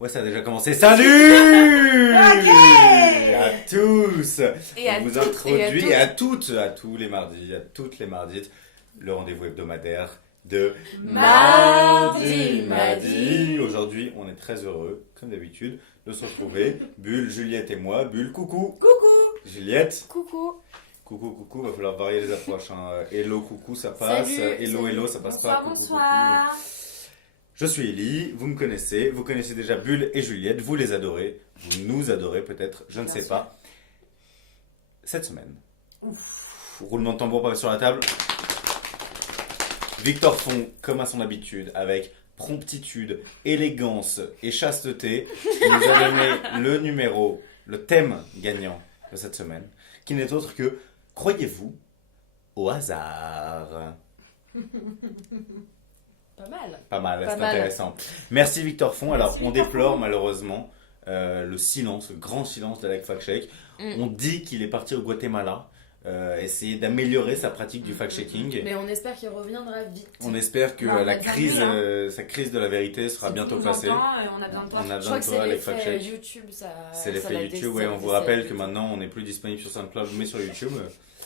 Ouais, ça a déjà commencé. Salut Ok à tous. Et à On vous toutes, introduit et à à toutes, à tous les mardis, à toutes les mardis, le rendez-vous hebdomadaire de Mardi. Aujourd'hui, on est très heureux, comme d'habitude, de se retrouver. Bulle, Juliette et moi. Bulle, coucou. Coucou. Juliette. Coucou. Coucou, va falloir varier les approches. Hello, coucou, ça passe. Salut, Hello, ça passe bonsoir, pas. bonsoir. Je suis Ellie, vous connaissez déjà Bulle et Juliette, vous les adorez, vous nous adorez peut-être, je ne Bien sais sûr. pas. Cette semaine, roulement de tambour pavé sur la table, Victor Font, comme à son habitude, avec promptitude, élégance et chasteté, nous a donné le thème gagnant de cette semaine, qui n'est autre que « Croyez-vous au hasard ?» Pas mal. Pas mal, Pas c'est mal. intéressant. Merci Victor Font. Alors, Merci, on Victor déplore Font. malheureusement le grand silence d'Alec Fact-Check. On dit qu'il est parti au Guatemala essayer d'améliorer sa pratique du fact-checking. Mais on espère qu'il reviendra vite. On espère que Non, on la va bien crise, faire, sa crise de la vérité sera Si bientôt tu nous passée. entends, on a besoin de toi. On a Je crois besoin que de toi, c'est Alec l'effet Fact-Check. YouTube, ça. C'est ça l'effet l'a YouTube, testé, ouais. On vous ça rappelle l'a que testé. maintenant on n'est plus disponible sur SoundCloud, mais sur YouTube.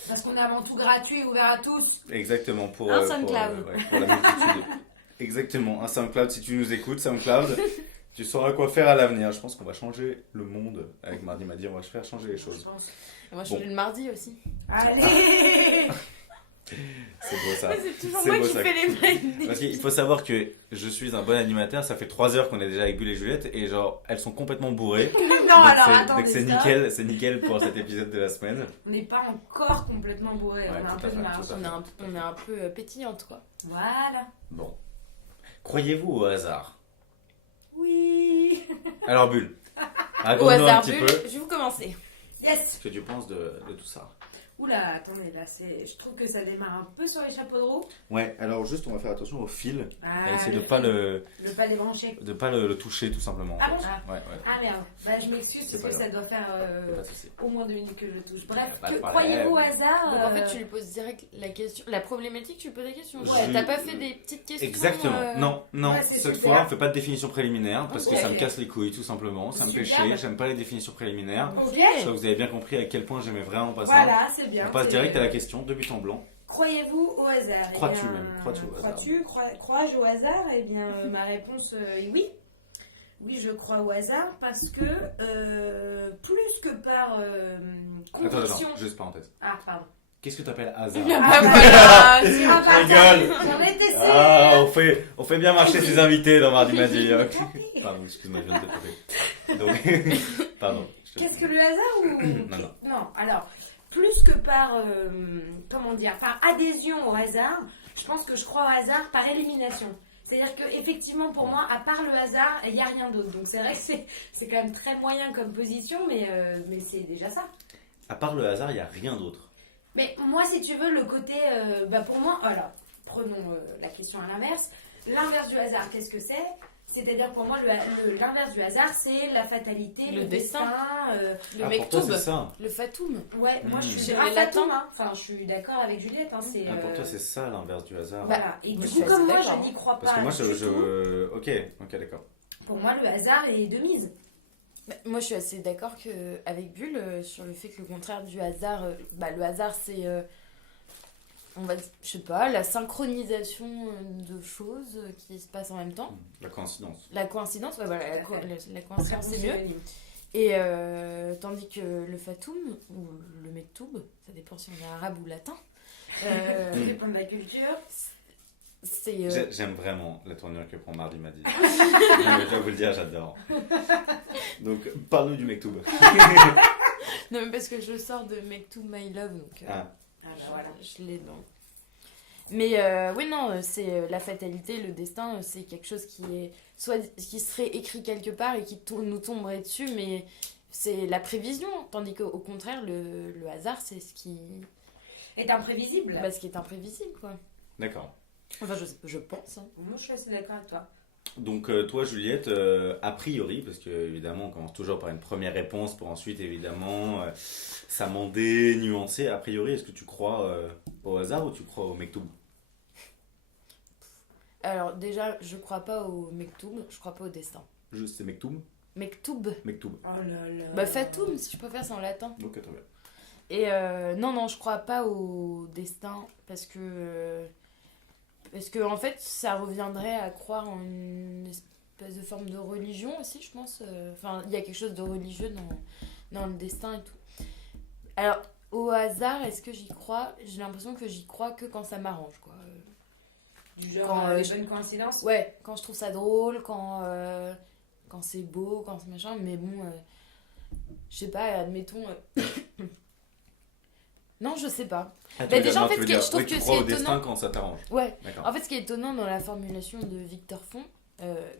Parce qu'on est avant tout gratuit, ouvert à tous. Exactement, pour, Un pour, SoundCloud. pour la multitude. Exactement, un SoundCloud. Si tu nous écoutes, SoundCloud, tu sauras quoi faire à l'avenir. Je pense qu'on va changer le monde avec Mardi m'a dit, on va faire changer les Je choses. pense. Moi, je Bon. suis le mardi aussi. Allez. C'est beau ça. C'est toujours C'est moi beau, qui ça. fais les mindings. Parce qu'il faut savoir que je suis un bon animateur, ça fait 3 heures qu'on est déjà avec Bulle et Juliette et genre elles sont complètement bourrées. Non, Donc alors c'est- attendez. donc c'est nickel pour cet épisode de la semaine. On n'est pas encore complètement bourré, Ouais, on a un tout à peu de fait, marge. tout à fait. On est un peu pétillante, quoi. Voilà. Bon. Croyez-vous au hasard? Oui. Alors Bulle, Au raconte-nous un hasard, petit Bulle, peu je vais vous commencer. Yes. ce que tu penses de tout ça. Oula, attendez, là, je trouve que ça démarre un peu sur les chapeaux de roue. Ouais, alors juste on va faire attention au fil, Ah, essayer de le pas fil. le pas débrancher. le toucher tout simplement. Ah bon Ouais, ouais. Ah merde. Bah, je m'excuse C'est parce pas que grave. ça doit faire Y a pas de souci. au moins 2 minutes que je touche. Bref, Pas de problème. croyez-vous au hasard Donc en fait, tu lui poses direct la question, la problématique, tu lui poses la question. Ouais. T'as pas fait des petites questions. Exactement. Non, Ouais, c'est cette super. fois on fait pas de définition préliminaire parce que Ok. ça me casse les couilles tout simplement, ça me fait Superbe. chier, j'aime pas les définitions préliminaires. Ok. Je crois que vous avez bien compris à quel point j'aimais vraiment pas ça. Voilà, c'est bien. On passe c'est direct à bien. la question, de but en blanc. Croyez-vous au hasard? Eh Crois-tu bien, même? Crois-tu au hasard? Crois-je au hasard? Eh bien, ma réponse est oui. Oui, je crois au hasard parce que plus que par conviction. Attends, juste parenthèse. Ah, pardon. Qu'est-ce que t'appelles hasard? Ah, voilà, c'est- Ah, pardon. rigole. J'en étais sûre. Ah, on fait bien marcher ses invités dans Mardi Madi. Pardon, excuse-moi, je viens de te taper. Donc, pardon. je te- Qu'est-ce que le hasard ou Non. Non, alors plus que par comment dire, par adhésion au hasard, je pense que je crois au hasard par élimination. C'est-à-dire que effectivement pour moi, à part le hasard, il n'y a rien d'autre. Donc c'est vrai que c'est quand même très moyen comme position, mais c'est déjà ça. À part le hasard, il n'y a rien d'autre. Mais moi, si tu veux, le côté, pour moi, alors prenons la question à l'inverse. L'inverse du hasard, qu'est-ce que c'est? C'est-à-dire pour moi, l'inverse du hasard, c'est la fatalité, Le le destin. destin. Le Pour toi, mektoub, c'est ça. le fatoum. Ouais, moi je suis Chez grave les latins. Fatoum, hein. Enfin, je suis d'accord avec Juliette. Hein, c'est, Pour toi, c'est ça l'inverse du hasard. voilà. Et moi, du je coup, suis comme assez moi, d'accord, je n'y crois Parce pas. que moi, du tout. Ok, d'accord. Pour moi, le hasard est de mise. Bah, moi, je suis assez d'accord avec Bulle sur le fait que le contraire du hasard, le hasard, c'est, on va, je sais pas, la synchronisation de choses qui se passent en même temps. La coïncidence. La coïncidence, ouais, voilà, Tout à fait. la coïncidence, c'est mieux. Synonyme. Et tandis que le fatoum, ou le mektoub, ça dépend si on est arabe ou latin, Ça dépend de la culture. c'est... J'aime vraiment la tournure que prend Mardi Madi. Je dois vous le dire, j'adore. Donc, parle-nous du Mektoub. Non, mais parce que je sors de Mektoub My Love, donc Ah, Ah, bah, voilà. je l'ai dans... Mais oui, non, c'est la fatalité, le destin, c'est quelque chose qui est soit qui serait écrit quelque part et qui nous tomberait dessus, mais c'est la prévision, tandis qu'au contraire, le hasard, c'est ce qui Est imprévisible. ce qui est imprévisible, quoi. d'accord. Enfin, je pense. Hein. Moi, je suis assez d'accord avec toi. Donc, toi, Juliette, a priori, parce que évidemment, on commence toujours par une première réponse pour ensuite, évidemment, s'amender, nuancer. A priori, est-ce que tu crois au hasard ou tu crois au Mektoub? Alors déjà, je crois pas au mektoub, je crois pas au destin. C'est Mektoum. Mektoub. Mektoub. Oh là là. Bah Fatum, si je préfère, c'est en latin. Ok, très bien. Et non, je crois pas au destin parce que en fait, ça reviendrait à croire en une espèce de forme de religion aussi, je pense. Enfin, il y a quelque chose de religieux dans le destin et tout. Alors, au hasard, est-ce que j'y crois? J'ai l'impression que j'y crois que quand ça m'arrange, quoi. Du genre, Quand, les bonnes coïncidences. Ouais, quand je trouve ça drôle, quand c'est beau, quand c'est machin, mais bon, je sais pas, admettons. Non, je sais pas. Ah, Bah, déjà, en fait, tu veux je dire, trouve oui, que tu c'est crois au étonnant. destin quand ça t'arrange. Ouais, D'accord. en fait, ce qui est étonnant dans la formulation de Victor Font,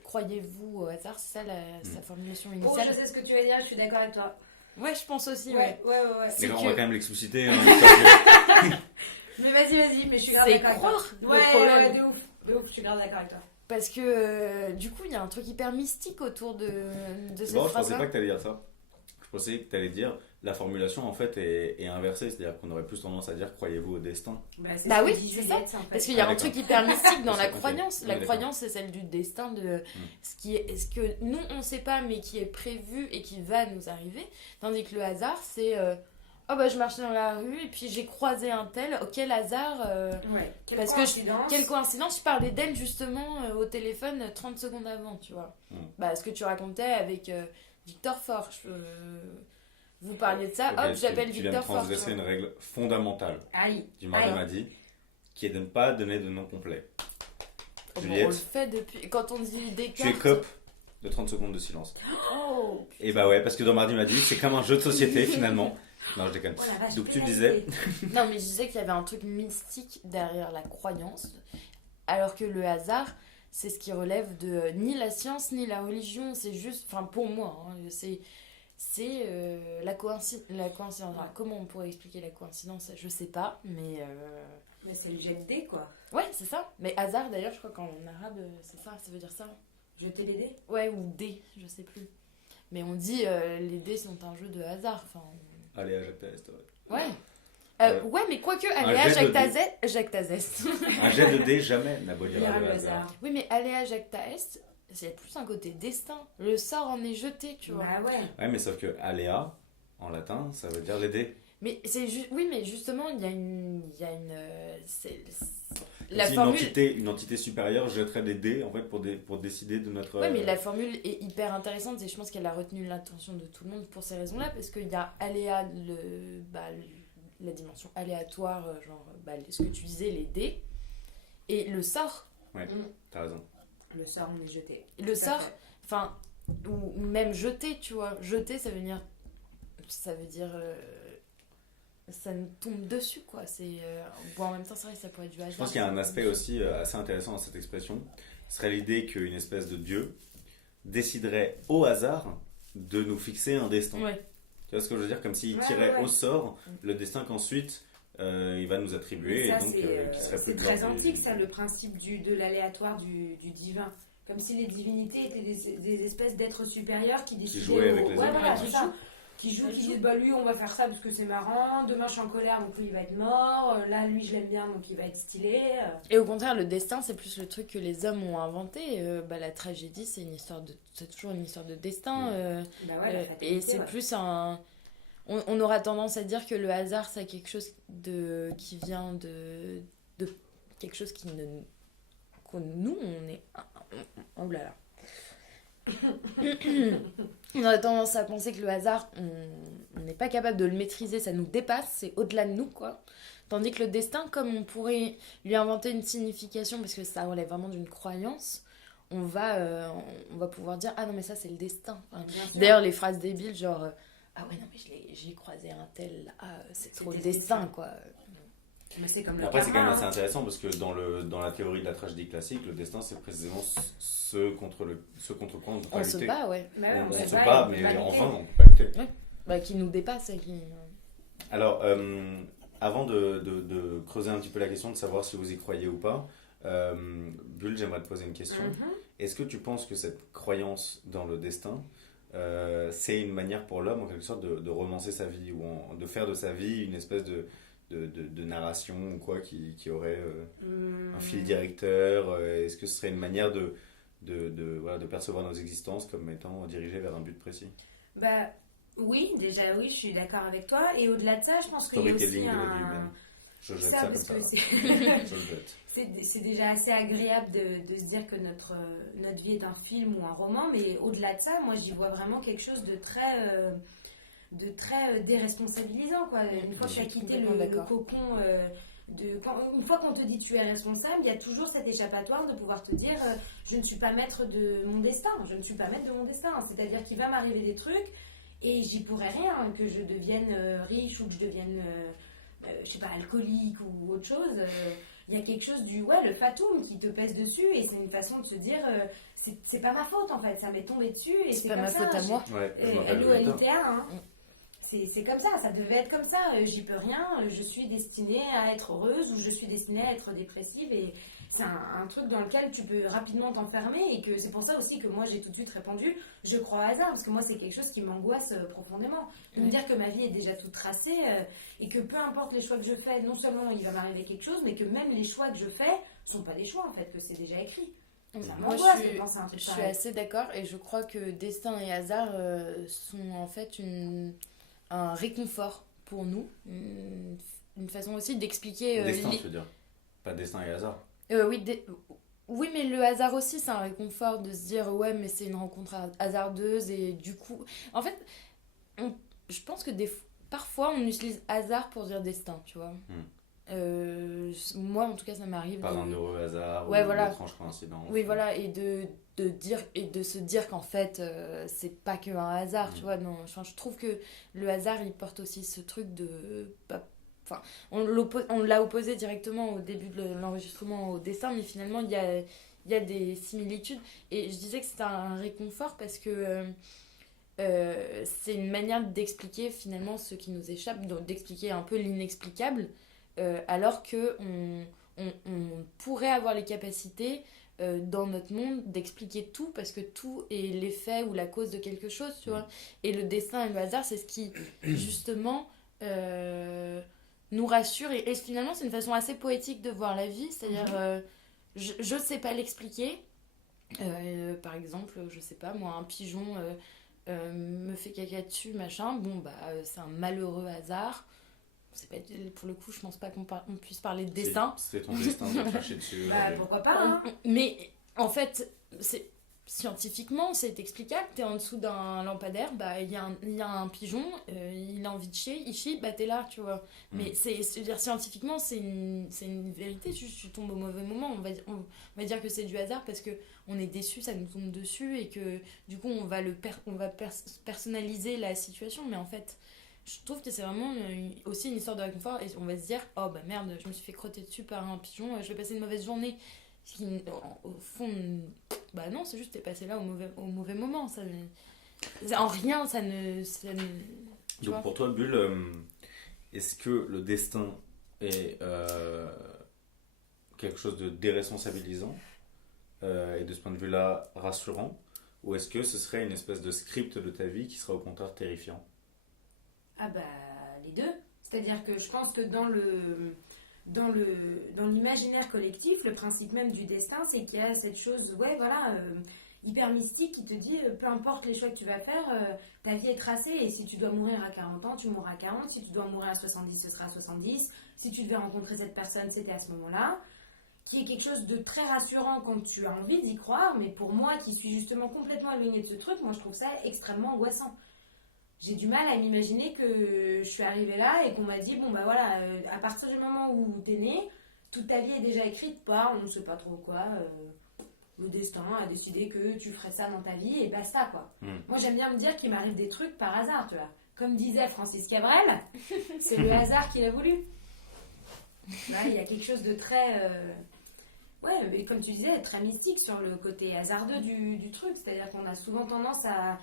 croyez-vous au hasard, c'est ça sa formulation Oh, initiale. je sais ce que tu vas dire, je suis d'accord avec toi. Ouais, je pense aussi, Ouais. C'est Mais on que- va quand même l'expliciter. Hein, Mais vas-y, mais je suis grave C'est d'accord avec croire toi. le problème. Ouais, de ouf, je suis grave d'accord avec toi. Parce que du coup, il y a un truc hyper mystique autour de cette Bon, je phrase-là. pensais pas que t'allais dire ça. Je pensais que t'allais dire la formulation en fait est inversée, c'est-à-dire qu'on aurait plus tendance à dire croyez-vous au destin. Bah Bah ce oui, que dit c'est Juliette, en fait. Parce qu'il y a un d'accord. truc hyper mystique dans la Ok. croyance. Oui, La d'accord. croyance, c'est celle du destin, de ce que nous, on sait pas, mais qui est prévu et qui va nous arriver. Tandis que le hasard, c'est oh bah je marchais dans la rue et puis j'ai croisé un tel. Oh, quel hasard Ouais, quelle Parce que coïncidence. Quelle coïncidence, je parlais d'elle justement au téléphone 30 secondes avant, tu vois. Bah, ce que tu racontais avec Victor Fort. Vous parliez de ça, Ok, hop, j'appelle tu viens de Victor Fort. transgresser une règle fondamentale Aïe. du Madi, qui est de ne pas donner de nom complet. Juliette. On le fait depuis. Quand on dit des Tu es cartes. cop de 30 secondes de silence. Oh, Et bah ouais, parce que dans Mardi Madi, c'est comme un jeu de société finalement. Non, je déconne. Oh la vache, Donc tu quelle disais. idée. Non, mais je disais qu'il y avait un truc mystique derrière la croyance, alors que le hasard, c'est ce qui relève de ni la science ni la religion, c'est juste, enfin pour moi, hein, c'est la coïncidence. Alors, comment on pourrait expliquer la coïncidence? Je sais pas, mais Mais c'est le jet de dés, quoi. ouais, c'est ça. Mais hasard d'ailleurs, je crois qu'en arabe, c'est ça veut dire ça. Jeter les dés. Ouais, ou dés, je sais plus. Mais on dit les dés sont un jeu de hasard. Enfin, Allez, à Jacques Test, ouais. ouais. Ouais. Ouais, mais quoique, Un Aléa jet de Jacques Tazès. Un jet de dés jamais n'abolira Lire le le hasard. hasard. Oui, mais Aléa Jacques Tazès, c'est plus un côté destin. Le sort en est jeté, tu vois. Bah ouais. Ouais, mais sauf que aléa, en latin, ça veut dire les dés. Mais c'est juste. Oui, mais justement, il y a une. La Si formule. une entité supérieure jetterait des dés en fait pour décider de notre. Ouais, mais la formule est hyper intéressante et je pense qu'elle a retenu l'attention de tout le monde pour ces raisons-là, parce qu'il y a aléa, la dimension aléatoire, genre ce que tu disais, les dés, et le sort. Ouais, t'as raison. Le sort, on est jeté. Le Tout à sort, fait. enfin, ou même jeter, tu vois. Jeter, ça veut dire. Ça nous tombe dessus, quoi. Bon, en même temps, c'est vrai que ça pourrait être du hasard. Je pense qu'il y a un aspect aussi assez intéressant dans cette expression. Ce serait l'idée qu'une espèce de dieu déciderait au hasard de nous fixer un destin. Ouais. Tu vois ce que je veux dire? Comme s'il Ouais, tirait ouais. au sort le destin qu'ensuite il va nous attribuer Ça, et donc qui serait plus c'est de très l'ordre antique, du- ça, le principe de l'aléatoire du divin. Comme si les divinités étaient des espèces d'êtres supérieurs qui décidaient. jouaient avec les ouais, hommes. voilà, Qui c'est ça. Qui jouent, qui disent bah lui on va faire ça parce que c'est marrant, demain je suis en colère donc lui il va être mort, là lui je l'aime bien donc il va être stylé. Et au contraire, le destin, c'est plus le truc que les hommes ont inventé. La tragédie, c'est toujours une histoire de destin. Bah ouais, la fatalité, Et c'est ouais. plus un. On aura tendance à dire que le hasard, c'est quelque chose qui vient de quelque chose qui ne. Nous, on est. Oh là là. On a tendance à penser que le hasard, on n'est pas capable de le maîtriser, ça nous dépasse, c'est au-delà de nous, quoi. Tandis que le destin, comme on pourrait lui inventer une signification, parce que ça relève vraiment d'une croyance, on va pouvoir dire ah non mais ça c'est le destin. Enfin, Bien sûr. d'ailleurs les phrases débiles genre ah ouais non mais j'ai croisé un tel, ah c'est trop le C'était destin spécial. quoi. Mais c'est comme Mais le après, c'est quand même karma, assez hein. intéressant parce que dans la théorie de la tragédie classique, le destin c'est précisément ce contre quoi on ne peut pas On se lutter. bat, ouais. Bah ouais, On se se bat, bat, et mais on en va vain, lutter. on ne peut pas lutter. Bah, qui nous dépasse et qui. Alors, avant de creuser un petit peu la question de savoir si vous y croyez ou pas, Bulle, j'aimerais te poser une question. Mhm. Est-ce que tu penses que cette croyance dans le destin, c'est une manière pour l'homme, en quelque sorte, de romancer sa vie, ou de faire de sa vie une espèce de narration ou quoi, qui aurait un fil directeur? Est-ce que ce serait une manière voilà, de percevoir nos existences comme étant dirigées vers un but précis. Bah oui, déjà oui, je suis d'accord avec toi. Et au-delà de ça, je pense qu'il y a aussi Storytelling de la vie humaine. Je jette ça comme parce ça. que Je le jette. c'est déjà assez agréable de se dire que notre vie est un film ou un roman, mais au-delà de ça, moi j'y vois vraiment quelque chose de très déresponsabilisant, quoi. Une fois que tu as quitté le cocon une fois qu'on te dit tu es responsable, il y a toujours cet échappatoire de pouvoir te dire je ne suis pas maître de mon destin, je ne suis pas maître de mon destin, c'est-à-dire qu'il va m'arriver des trucs et j'y pourrais rien, que je devienne riche ou que je devienne je sais pas, alcoolique ou autre chose. Il y a quelque chose le fatum qui te pèse dessus et c'est une façon de se dire c'est pas ma faute en fait, ça m'est tombé dessus et c'est pas comme ma faute à moi. Ouais, LOLITA, hein. C'est comme ça devait être comme ça, j'y peux rien, je suis destinée à être heureuse ou je suis destinée à être dépressive et c'est un truc dans lequel tu peux rapidement t'enfermer et que c'est pour ça aussi que moi j'ai tout de suite répondu je crois au hasard parce que moi c'est quelque chose qui m'angoisse profondément de me dire que ma vie est déjà toute tracée et que peu importe les choix que je fais, non seulement il va m'arriver quelque chose mais que même les choix que je fais sont pas des choix en fait, que c'est déjà écrit. Moi, je suis assez d'accord et je crois que destin et hasard sont en fait un réconfort pour nous, une façon aussi d'expliquer... Destin, tu veux dire, pas destin et hasard. Oui, mais le hasard aussi, c'est un réconfort de se dire ouais, mais c'est une rencontre hasardeuse et du coup... En fait, je pense que parfois on utilise hasard pour dire destin, tu vois. Moi, en tout cas, ça m'arrive. Par un heureux hasard ouais, ou voilà. une étrange coïncidence. Oui, voilà, et de se dire qu'en fait, c'est pas que un hasard, tu vois. Non, je trouve que le hasard, il porte aussi ce truc de... Enfin, on l'a opposé directement au début de l'enregistrement au dessin, mais finalement, il y a des similitudes. Et je disais que c'était un réconfort parce que c'est une manière d'expliquer finalement ce qui nous échappe, d'expliquer un peu l'inexplicable, alors que on pourrait avoir les capacités dans notre monde d'expliquer tout parce que tout est l'effet ou la cause de quelque chose, tu vois. Et le destin et le hasard, c'est ce qui justement nous rassure et finalement c'est une façon assez poétique de voir la vie, c'est-à-dire je sais pas l'expliquer, par exemple, je sais pas moi, un pigeon me fait caca dessus, machin, bon c'est un malheureux hasard. C'est pas, pour le coup, je pense pas qu'on puisse parler de destin. C'est ton destin de cracher dessus. Pourquoi pas, hein. Mais en fait, scientifiquement, c'est explicable. T'es en dessous d'un lampadaire, il y a un pigeon, il a envie de chier, il chie, t'es là, tu vois. Mais c'est-à-dire, scientifiquement, c'est une vérité. Tu tombes au mauvais moment. On va dire que c'est du hasard parce que on est déçu, ça nous tombe dessus et que du coup, on va personnaliser la situation. Mais en fait, je trouve que c'est vraiment aussi une histoire de réconfort et on va se dire oh bah merde, je me suis fait crotter dessus par un pigeon, je vais passer une mauvaise journée. Au fond, bah non, c'est juste t'es passé là au mauvais moment. En rien, ça ne donc vois. Pour toi, Bulle, est-ce que le destin est quelque chose de déresponsabilisant et de ce point de vue-là rassurant, ou est-ce que ce serait une espèce de script de ta vie qui serait au contraire terrifiant? Ah bah les deux. C'est-à-dire que je pense que dans l'imaginaire collectif, le principe même du destin, c'est qu'il y a cette chose, hyper mystique qui te dit, peu importe les choix que tu vas faire, ta vie est tracée et si tu dois mourir à 40 ans, tu mourras à 40, si tu dois mourir à 70, ce sera à 70, si tu devais rencontrer cette personne, c'était à ce moment-là, qui est quelque chose de très rassurant quand tu as envie d'y croire, mais pour moi qui suis justement complètement éloignée de ce truc, moi je trouve ça extrêmement angoissant. J'ai du mal à m'imaginer que je suis arrivée là et qu'on m'a dit à partir du moment où t'es née, toute ta vie est déjà écrite par on ne sait pas trop quoi, le destin a décidé que tu ferais ça dans ta vie et basta quoi. Moi j'aime bien me dire qu'il m'arrive des trucs par hasard, tu vois. Comme disait Francis Cabrel, c'est le hasard qu'il a voulu. Là, il y a quelque chose de très mais comme tu disais, très mystique sur le côté hasardeux du truc, c'est-à-dire qu'on a souvent tendance à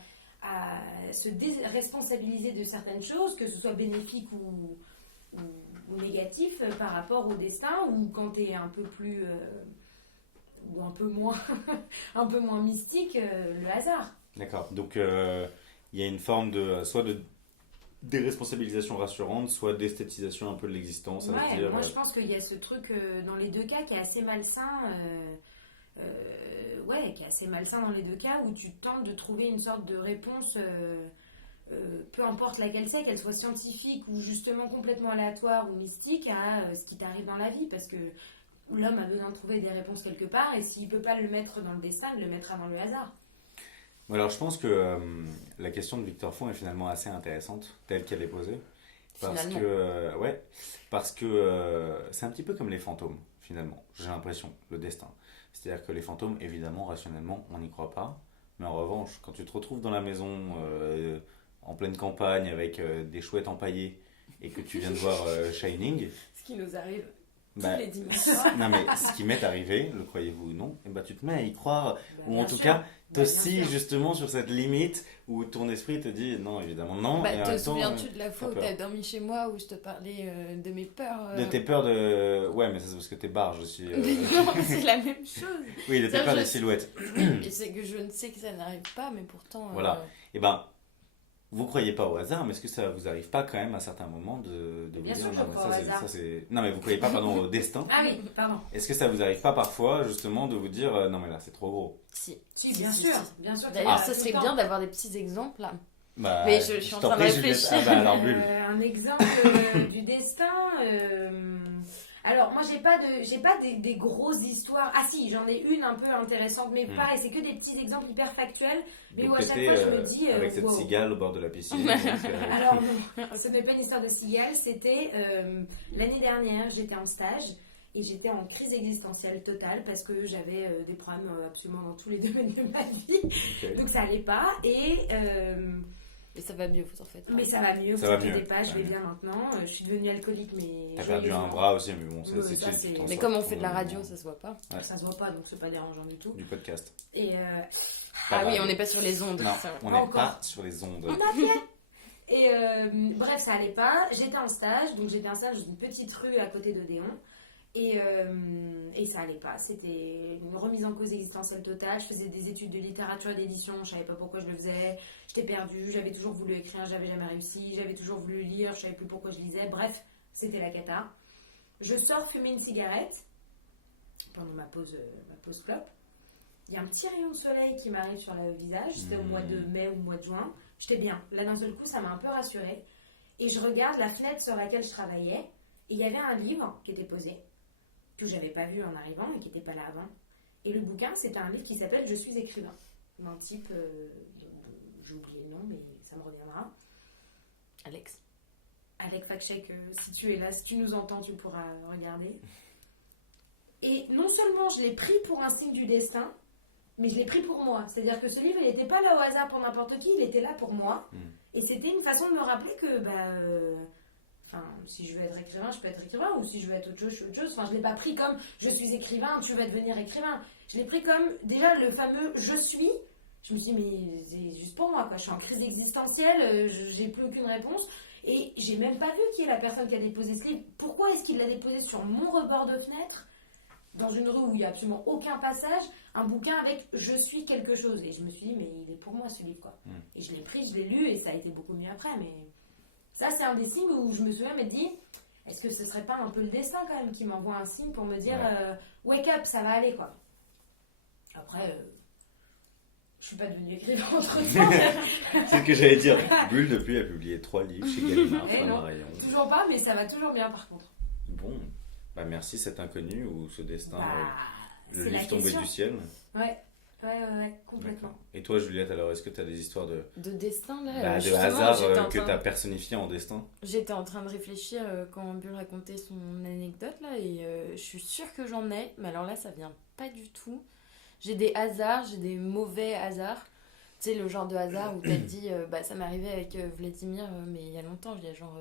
se déresponsabiliser de certaines choses, que ce soit bénéfique ou négatif par rapport au destin, ou quand tu es un peu plus ou un peu moins un peu moins mystique, le hasard. D'accord, donc il y a une forme de soit de déresponsabilisation rassurante, soit d'esthétisation un peu de l'existence. Moi je pense qu'il y a ce truc dans les deux cas qui est assez malsain. qui est assez malsain dans les deux cas, où tu tentes de trouver une sorte de réponse, peu importe laquelle c'est, qu'elle soit scientifique ou justement complètement aléatoire ou mystique, à ce qui t'arrive dans la vie, parce que l'homme a besoin de trouver des réponses quelque part, et s'il peut pas le mettre dans le destin, il le mettra dans le hasard. Alors je pense que la question de Victor Font est finalement assez intéressante, telle qu'elle est posée. Parce que c'est un petit peu comme les fantômes, finalement, j'ai l'impression, le destin. C'est-à-dire que les fantômes, évidemment, rationnellement, on n'y croit pas. Mais en revanche, quand tu te retrouves dans la maison, en pleine campagne, avec des chouettes empaillées, et que tu viens de voir Shining... Ce qui nous arrive tous bah, les dimanches. Non mais ce qui m'est arrivé, le croyez-vous ou non, et bah, tu te mets à y croire, ou en tout sûr. cas, t'oscilles justement sur cette limite où ton esprit te dit non, évidemment non. Bah, et en te même temps, souviens-tu de la fois où peur. t'as dormi chez moi, où je te parlais de mes peurs De tes peurs de... Ouais, mais ça c'est parce que t'es barge aussi. Non, c'est la même chose. Oui, de tes Ça, peurs je- des silhouettes. Oui, et c'est que je ne sais que ça n'arrive pas, mais pourtant... Voilà. Et ben, vous croyez pas au hasard, mais est-ce que ça vous arrive pas quand même à certains moments de vous Bien dire sûr que non, je mais crois au hasard. ça c'est... Non mais vous croyez pas, pardon, au destin. Ah oui, pardon. Est-ce que ça vous arrive pas parfois justement de vous dire non mais là c'est trop gros? Si. Si, bien sûr, bien sûr. D'ailleurs, Ah. ça serait bien d'avoir des petits exemples là. Bah, Mais je suis en t'en train de prie, Juliette. réfléchir. Ah bah alors Bulle. Un exemple du destin. Alors, moi, j'ai pas des grosses histoires. Ah, si, j'en ai une un peu intéressante, mais pas. Et c'est que des petits exemples hyper factuels. Mais Donc où à chaque t'étais, fois, je me dis. avec cette wow. cigale au bord de la piscine. donc, Alors, non, ce n'est pas une histoire de cigale. C'était l'année dernière, j'étais en stage. Et j'étais en crise existentielle totale parce que j'avais des problèmes absolument dans tous les domaines de ma vie. ok. Donc ça allait pas. Et. Mais ça va mieux, vous en faites pas. Mais ça va mieux, Ça vous va inquiétez mieux, pas, je ça vais va bien maintenant. Je suis devenue alcoolique, mais. T'as perdu un joyeusement. bras aussi, mais bon, Ouais, c'est ça, chill, c'est- tu t'en Mais sors comme on fait de la pour le radio, moment. ça se voit pas. Ça se voit pas, donc c'est pas dérangeant du tout. Du podcast. Et Pas Ah oui, grave. on n'est pas sur les ondes. Non, ça. on Pas n'est encore. pas sur les ondes. Et bref, ça allait pas. J'étais en stage, donc j'étais en stage dans une petite rue à côté d'Odéon. Et ça allait pas. C'était une remise en cause existentielle totale. Je faisais des études de littérature et d'édition. Je savais pas pourquoi je le faisais. J'étais perdue. J'avais toujours voulu écrire. J'avais jamais réussi. J'avais toujours voulu lire. Je savais plus pourquoi je lisais. Bref, c'était la cata. Je sors fumer une cigarette pendant ma pause clope. Il y a un petit rayon de soleil qui m'arrive sur le visage. C'était au mois de mai ou au mois de juin. J'étais bien. Là, d'un seul coup, ça m'a un peu rassurée. Et je regarde la fenêtre sur laquelle je travaillais. Et il y avait un livre qui était posé, que j'avais pas vu en arrivant et qui n'était pas là avant. Et le bouquin, c'était un livre qui s'appelle Je suis écrivain. D'un type, j'ai oublié le nom, mais ça me reviendra. Alex. Alex Fakchek, si tu es là, si tu nous entends, tu pourras regarder. Et non seulement je l'ai pris pour un signe du destin, mais je l'ai pris pour moi. C'est-à-dire que ce livre, il n'était pas là au hasard pour n'importe qui, il était là pour moi. Et c'était une façon de me rappeler que, si je veux être écrivain, je peux être écrivain, ou si je veux être autre chose, je suis autre chose. Enfin, je ne l'ai pas pris comme je suis écrivain, tu vas devenir écrivain. Je l'ai pris comme, déjà, le fameux je suis. Je me suis dit, mais c'est juste pour moi, quoi. Je suis en crise existentielle, j'ai plus aucune réponse. Et j'ai même pas vu qui est la personne qui a déposé ce livre. Pourquoi est-ce qu'il l'a déposé sur mon rebord de fenêtre, dans une rue où il n'y a absolument aucun passage, un bouquin avec je suis quelque chose. Et je me suis dit, mais il est pour moi ce livre, quoi. Et je l'ai pris, je l'ai lu, et ça a été beaucoup mieux après. Mais ça, c'est un des signes où je me souviens m'être dit, est-ce que ce serait pas un peu le destin, quand même, qui m'envoie un signe pour me dire, wake up, ça va aller, quoi. Après, je suis pas devenue écrivain entre-temps. C'est ce que j'allais dire. Bulle, depuis, a publié 3 livres chez Gallimard, Eh Flamme non. à Rayon. Toujours pas, mais ça va toujours bien, par contre. Bon, bah merci cet inconnu ou ce destin. Le c'est la livre tombé question. du ciel. Ouais, complètement. D'accord. Et toi, Juliette, alors, est-ce que tu as des histoires de, De destin, là. de justement, hasard j'étais en que train- tu as personnifié en destin? J'étais en train de réfléchir quand Bulle racontait son anecdote là et je suis sûre que j'en ai, mais alors là ça vient pas du tout. J'ai des hasards, j'ai des mauvais hasards. Tu sais, le genre de hasard où t'as dit, ça m'est arrivé avec Vladimir, mais il y a longtemps, il y a genre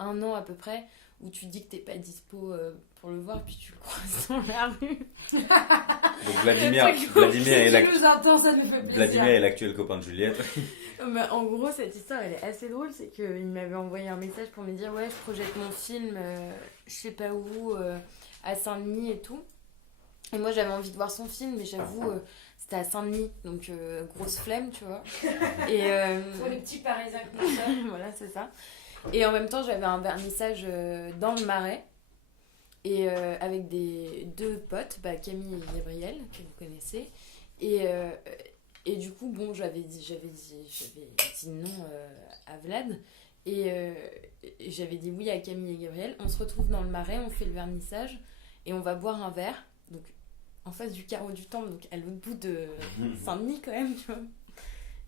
1 an à peu près, où tu dis que t'es pas dispo pour le voir, puis tu le croises dans la rue. Donc Vladimir, Si Si tu nous entends, ça nous fait plaisir. Vladimir est l'actuel copain de Juliette. Bah, en gros, cette histoire, elle est assez drôle. C'est qu'il m'avait envoyé un message pour me dire ouais, je projette mon film, je sais pas où, à Saint-Denis et tout. Et moi, j'avais envie de voir son film, mais j'avoue, c'était à Saint-Denis, donc grosse flemme, tu vois. Et Pour les petits Parisiens comme ça. voilà, c'est ça. Et en même temps, j'avais un vernissage dans le Marais. et avec deux potes, Camille et Gabriel, que vous connaissez. Et du coup, bon, j'avais dit non à Vlad. Et j'avais dit oui à Camille et Gabriel. On se retrouve dans le Marais, on fait le vernissage et on va boire un verre. Donc, en face du carreau du Temple, donc à l'autre bout de Saint-Denis quand même, tu vois.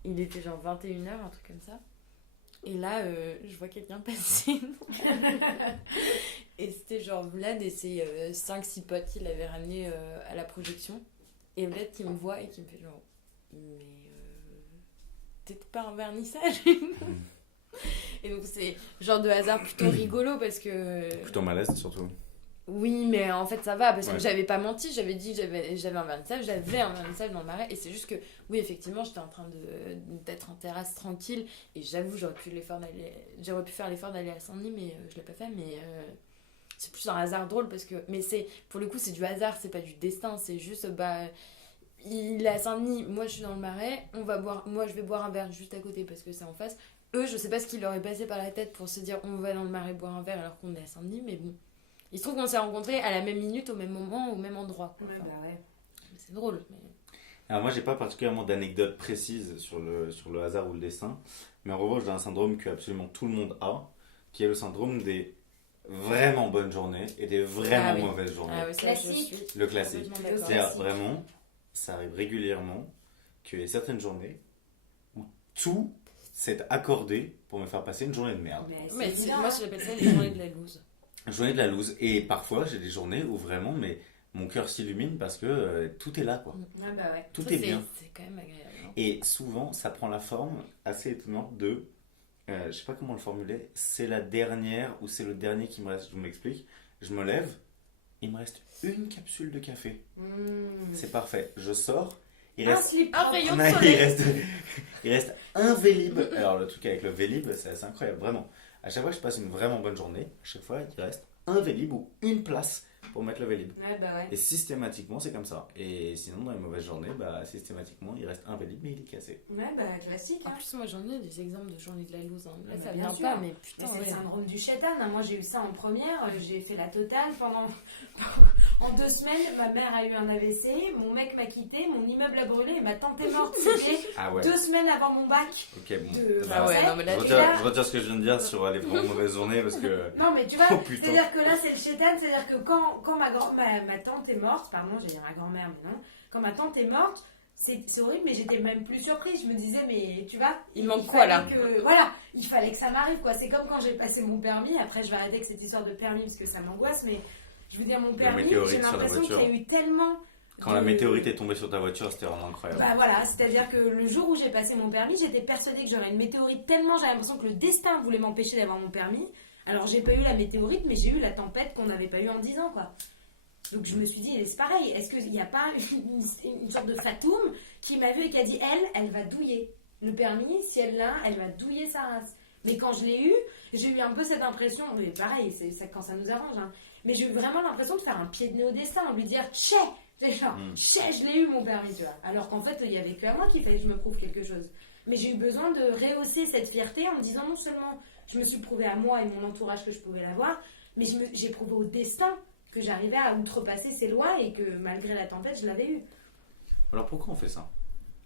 Il était genre 21h, un truc comme ça. Et là, je vois quelqu'un passer. Et c'était genre Vlad et ses 5-6 potes qu'il avait ramenés à la projection. Et Vlad qui me voit et qui me fait genre, mais t'es pas un vernissage. Et donc c'est genre de hasard plutôt rigolo parce que... Plutôt malaise surtout. Oui, mais en fait ça va parce que Ouais. j'avais pas menti, j'avais dit que j'avais un vernissage, j'avais un vernissage dans le Marais. Et c'est juste que, oui, effectivement, j'étais en train d'être en terrasse tranquille. Et j'avoue, j'aurais pu faire l'effort d'aller à Saint-Denis, mais je l'ai pas fait. Mais c'est plus un hasard drôle parce que... Mais pour le coup, c'est du hasard, c'est pas du destin. C'est juste, il est à Saint-Denis, moi je suis dans le Marais, moi je vais boire un verre juste à côté parce que c'est en face. Eux, je sais pas ce qui leur est passé par la tête pour se dire on va dans le Marais boire un verre alors qu'on est à Saint-Denis, mais bon. Il se trouve qu'on s'est rencontrés à la même minute, au même moment, au même endroit. Quoi. Ouais, Enfin, ouais. c'est drôle. Mais... Alors moi j'ai pas particulièrement d'anecdotes précises sur le hasard ou le destin, mais en revanche j'ai un syndrome que absolument tout le monde a, qui est le syndrome des vraiment bonnes journées et des vraiment Ah oui. mauvaises journées. Ah oui, ça, Classique. je suis Le classique. complètement d'accord. C'est-à-dire Classique. vraiment, ça arrive régulièrement qu'il y ait certaines journées où tout s'est accordé pour me faire passer une journée de merde. Mais c'est évident, moi, hein. j'appelle ça les journées de la loose. Une journée de la loose. Et parfois j'ai des journées où vraiment mon cœur s'illumine parce que tout est là quoi. Ouais, bah ouais. Tout Ça, est bien. C'est quand même agréable. Hein. Et souvent, ça prend la forme assez étonnante de, je sais pas comment le formuler, c'est la dernière ou c'est le dernier qui me reste, je vous m'explique. Je me lève, il me reste une capsule de café. C'est parfait. Je sors, il Un reste, slip. Un rayon de non, soleil. il reste un Vélib. Alors le truc avec le Vélib, c'est assez incroyable, vraiment. À chaque fois que je passe une vraiment bonne journée, à chaque fois, il reste un Vélib ou une place pour mettre le Vélib. Ouais, bah ouais. Et systématiquement, c'est comme ça. Et sinon, dans les mauvaises journées, systématiquement, il reste un Vélib, mais il est cassé. Ouais, bah classique. En Hein. plus, moi, j'en ai des exemples de journées de la loose. Hein. Là, Mais ça bien vient sûr. pas, mais Mais putain, c'est ouais. le syndrome du chétan. Hein. Moi, j'ai eu ça en première. J'ai fait la totale pendant. En 2 semaines, ma mère a eu un AVC. Mon mec m'a quitté. Mon immeuble a brûlé. Et ma tante est morte. C'était Ah ouais. 2 semaines avant mon bac. Ok, bon. De- Bah, Ah ouais, non, mais je, là, retire, je retire ce que je viens de dire sur les vraiment mauvaises journées parce que. Non, mais tu vois, Oh putain. c'est-à-dire que là, c'est le chétan. C'est-à-dire que quand ma tante est morte, pardon, j'ai dit ma grand-mère, mais non. Quand ma tante est morte, c'est horrible, mais j'étais même plus surprise. Je me disais, mais tu vois, Il manque quoi, là Voilà, il fallait que ça m'arrive, quoi. C'est comme quand j'ai passé mon permis. Après, je vais arrêter avec cette histoire de permis parce que ça m'angoisse, mais je veux dire, mon permis, météorite j'ai sur la l'impression qu'il y a voiture. eu tellement. Quand la météorite est tombée sur ta voiture, c'était vraiment incroyable. Bah voilà, c'est-à-dire que le jour où j'ai passé mon permis, j'étais persuadée que j'aurais une météorite tellement j'avais l'impression que le destin voulait m'empêcher d'avoir mon permis. Alors j'ai pas eu la météorite, mais j'ai eu la tempête qu'on n'avait pas eu en 10 ans, quoi. Donc je me suis dit, c'est pareil, est-ce qu'il n'y a pas une sorte de fatoum qui m'a vu et qui a dit, elle va douiller. Le permis, si elle l'a, elle va douiller sa race. Mais quand je l'ai eu, j'ai eu un peu cette impression, mais pareil, c'est ça quand ça nous arrange, hein. Mais j'ai eu vraiment l'impression de faire un pied de nez au destin, de lui dire, chais, c'est genre, chais, je l'ai eu mon permis, tu vois. Alors qu'en fait, il y avait que à moi qu'il fallait que je me prouve quelque chose. Mais j'ai eu besoin de rehausser cette fierté en me disant non seulement je me suis prouvé à moi et mon entourage que je pouvais l'avoir, mais j'ai prouvé au destin que j'arrivais à outrepasser ces lois et que malgré la tempête, je l'avais eu. Alors pourquoi on fait ça?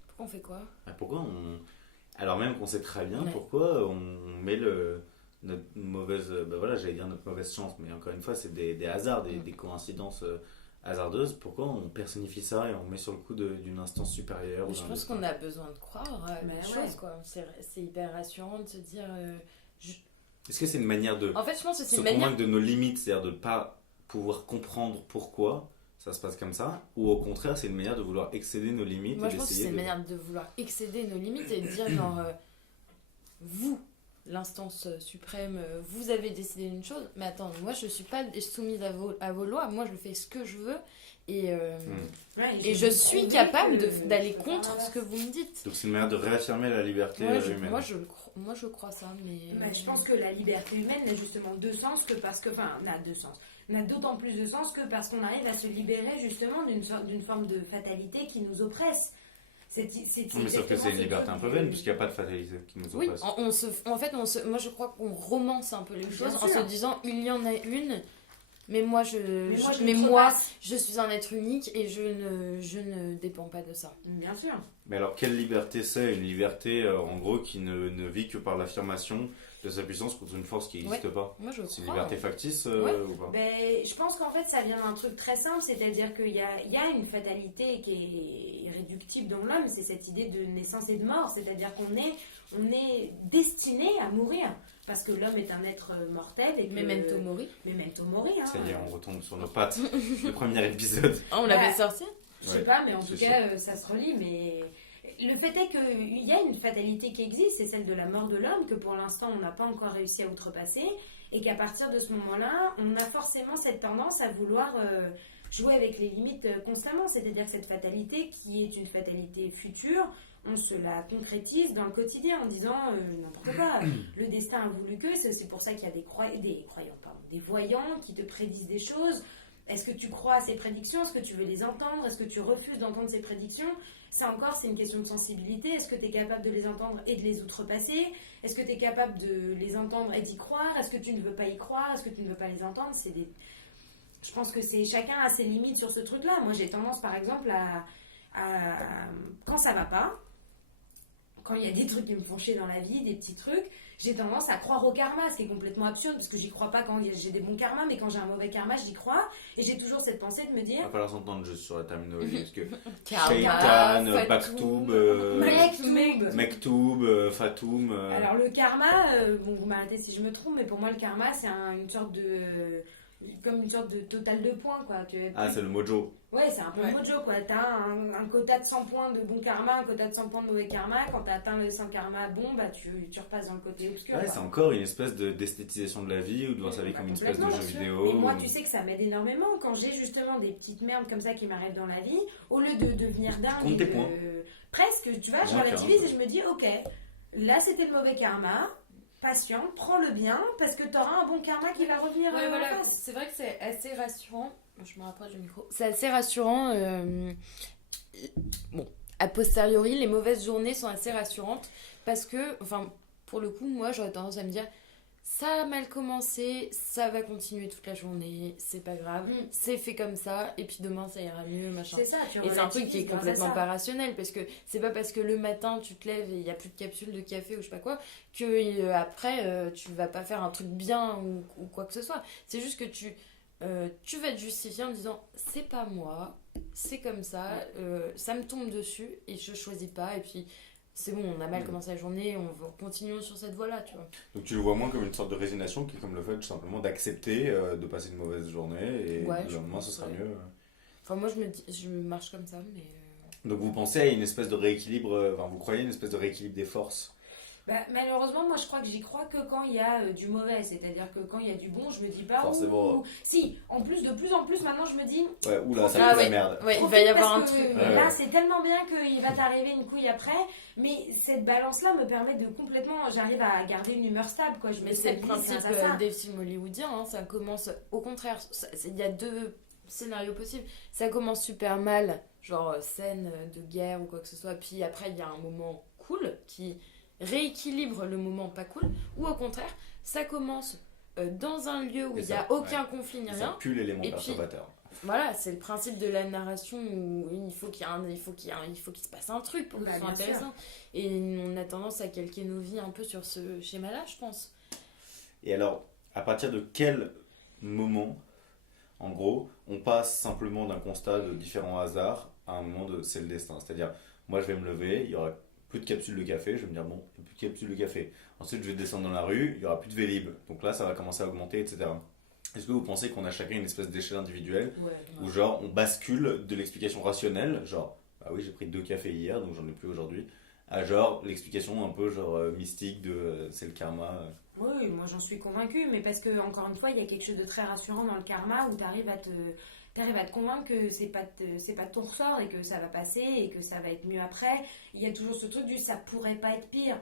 Pourquoi on fait quoi? Pourquoi on. Alors même qu'on sait très bien Ouais. pourquoi on met notre mauvaise. Voilà, j'allais dire notre mauvaise chance, mais encore une fois, c'est des hasards, des coïncidences hasardeuses. Pourquoi on personnifie ça et on met sur le coup d'une instance supérieure ou Je d'un pense destin? qu'on a besoin de croire à Mais des ouais. choses, quoi. C'est hyper rassurant de se dire. Est-ce que c'est une manière de En fait, je pense que c'est se une manière. convaincre de nos limites, c'est-à-dire de ne pas pouvoir comprendre pourquoi ça se passe comme ça, ou au contraire, c'est une manière de vouloir excéder nos limites Moi, et je pense que d'essayer c'est une de. manière de vouloir excéder nos limites et de dire, genre, vous, l'instance suprême, vous avez décidé d'une chose, mais attends, moi, je suis pas soumise à vos lois, moi, je fais ce que je veux et, Ouais, et je suis capable d'aller contre ce que vous me dites. Donc c'est une manière de réaffirmer la liberté Ouais, humaine. moi, je crois ça, mais. Mais je pense que la liberté humaine n'a justement 2 sens que parce que. Enfin, n'a 2 sens. N'a d'autant plus de sens que parce qu'on arrive à se libérer justement d'une forme de fatalité qui nous oppresse. Mais sauf que c'est une liberté un peu vaine, puisqu'il n'y a pas de fatalité qui nous Oui, oppresse. moi je crois qu'on romance un peu les Bien choses en sûr. se disant il y en a une, Mais moi, je je suis un être unique et je ne dépends pas de ça. Bien sûr. Mais alors, quelle liberté c'est? Une liberté, en gros, qui ne vit que par l'affirmation de sa puissance contre une force qui n'existe pas. Moi, je C'est une crois. liberté factice ou pas? Ben, je pense qu'en fait, ça vient d'un truc très simple, c'est-à-dire qu'il y a une fatalité qui est irréductible dans l'homme, c'est cette idée de naissance et de mort, c'est-à-dire qu'on est destiné à mourir, parce que l'homme est un être mortel. Et que, Memento mori. Memento mori, hein. Ça y est, on retombe sur nos pattes. Le premier épisode. Ah, on l'avait sorti. Je sais pas, mais en tout cas, ça se relie, mais... Le fait est qu'il y a une fatalité qui existe, c'est celle de la mort de l'homme, que pour l'instant on n'a pas encore réussi à outrepasser, et qu'à partir de ce moment-là, on a forcément cette tendance à vouloir jouer avec les limites constamment. C'est-à-dire que cette fatalité, qui est une fatalité future, on se la concrétise dans le quotidien en disant n'importe quoi. Le destin a voulu que, c'est aussi pour ça qu'il y a des voyants qui te prédisent des choses. Est-ce que tu crois à ces prédictions? Est-ce que tu veux les entendre? Est-ce que tu refuses d'entendre ces prédictions? C'est une question de sensibilité. Est-ce que tu es capable de les entendre et de les outrepasser? Est-ce que tu es capable de les entendre et d'y croire? Est-ce que tu ne veux pas y croire? Est-ce que tu ne veux pas les entendre? Je pense que chacun a ses limites sur ce truc-là. Moi, j'ai tendance, par exemple, quand ça va pas, quand il y a des trucs qui me font chier dans la vie, des petits trucs, j'ai tendance à croire au karma, ce qui est complètement absurde, parce que j'y crois pas quand j'ai des bons karmas, mais quand j'ai un mauvais karma, j'y crois. Et j'ai toujours cette pensée de me dire... On va falloir s'entendre juste sur la terminologie, parce que Karma, Shaitan, Baktoub, Mektoub, Fatoum... Alors le karma, bon, vous m'arrêtez si je me trompe, mais pour moi le karma c'est une sorte de... comme une sorte de total de points, quoi. c'est le mojo. Ouais, c'est un peu le mojo, quoi. T'as un quota de 100 points de bon karma, un quota de 100 points de mauvais karma. Quand t'as atteint le 100 karma bon, bah tu repasses dans le côté obscur. Ouais, c'est encore une espèce d'esthétisation de la vie, ou de voir sa vie comme une espèce de jeu vidéo. Mais moi, tu sais que ça m'aide énormément. Quand j'ai justement des petites merdes comme ça qui m'arrivent dans la vie, au lieu de devenir dingue... Compte tes points. Presque, tu vois, je relativise et je me dis, ok, là c'était le mauvais karma... Patient, prends-le bien, parce que tu auras un bon karma qui va revenir. Voilà. C'est vrai que c'est assez rassurant. Je me rapproche du micro. C'est assez rassurant. Bon, a posteriori, les mauvaises journées sont assez rassurantes parce que, enfin, pour le coup, moi, j'aurais tendance à me dire, ça a mal commencé, ça va continuer toute la journée, c'est pas grave, c'est fait comme ça, et puis demain ça ira mieux, machin. C'est ça, et c'est un truc qui est complètement pas rationnel, parce que c'est pas parce que le matin tu te lèves et il y a plus de capsule de café ou je sais pas quoi, que après tu vas pas faire un truc bien ou quoi que ce soit. C'est juste que tu vas te justifier en disant c'est pas moi, c'est comme ça, ça me tombe dessus et je choisis pas, et puis c'est bon, on a mal commencé la journée, continuons sur cette voie-là, tu vois. Donc tu le vois moins comme une sorte de résignation, qui est comme le fait tout simplement d'accepter de passer une mauvaise journée, et le lendemain ce sera mieux. Enfin moi je marche comme ça, mais... Donc vous pensez à une espèce de rééquilibre, vous croyez à une espèce de rééquilibre des forces? Malheureusement, moi je crois que j'y crois que quand il y a du mauvais, c'est-à-dire que quand il y a du bon, je me dis pas. Forcément. Si, en plus, de plus en plus maintenant, je me dis. Ouais, oula, ça va être la merde. Ouais, il va y avoir un truc. Là, c'est tellement bien qu'il va t'arriver une couille après, mais cette balance-là me permet de complètement. J'arrive à garder une humeur stable, quoi. Mais c'est le principe des films hollywoodiens, hein, ça commence au contraire. Il y a deux scénarios possibles. Ça commence super mal, genre scène de guerre ou quoi que ce soit, puis après il y a un moment cool qui rééquilibre le moment pas cool, ou au contraire ça commence dans un lieu où il n'y a aucun conflit ni rien, ça pue l'élément perturbateur. Voilà, c'est le principe de la narration où il faut qu'il se passe un truc pour que ce soit intéressant, et on a tendance à calquer nos vies un peu sur ce schéma là, je pense. Et alors, à partir de quel moment, en gros, on passe simplement d'un constat de différents hasards à un moment de c'est le destin? C'est-à-dire, moi je vais me lever, il y aura plus de capsules de café, je vais me dire bon, il n'y a plus de capsules de café. Ensuite, je vais descendre dans la rue, il n'y aura plus de Vélib. Donc là, ça va commencer à augmenter, etc. Est-ce que vous pensez qu'on a chacun une espèce d'échelle individuelle où genre on bascule de l'explication rationnelle, genre ah oui, j'ai pris 2 cafés hier, donc j'en ai plus aujourd'hui, à genre l'explication un peu genre mystique de c'est le karma. Oui, moi j'en suis convaincue, mais parce que encore une fois, il y a quelque chose de très rassurant dans le karma où tu arrives à te convaincre que c'est pas de ton ressort et que ça va passer et que ça va être mieux après. Il y a toujours ce truc du ça pourrait pas être pire.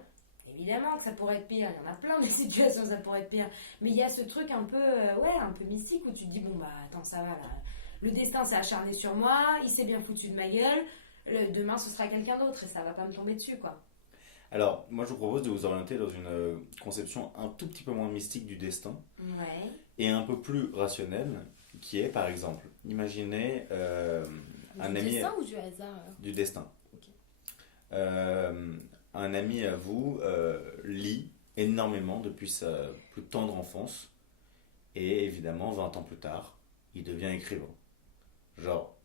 Évidemment que ça pourrait être pire, il y en a plein de situations où ça pourrait être pire. Mais il y a ce truc un peu, un peu mystique où tu te dis bon bah attends, ça va là. Le destin s'est acharné sur moi, il s'est bien foutu de ma gueule, demain ce sera quelqu'un d'autre et ça va pas me tomber dessus, quoi. Alors, moi je vous propose de vous orienter dans une conception un tout petit peu moins mystique du destin Ouais. et un peu plus rationnelle, qui est par exemple, imaginez un Du ami destin ou du hasard alors du destin. Ok. Un ami à vous lit énormément depuis sa plus tendre enfance et évidemment 20 ans plus tard, il devient écrivain. Genre,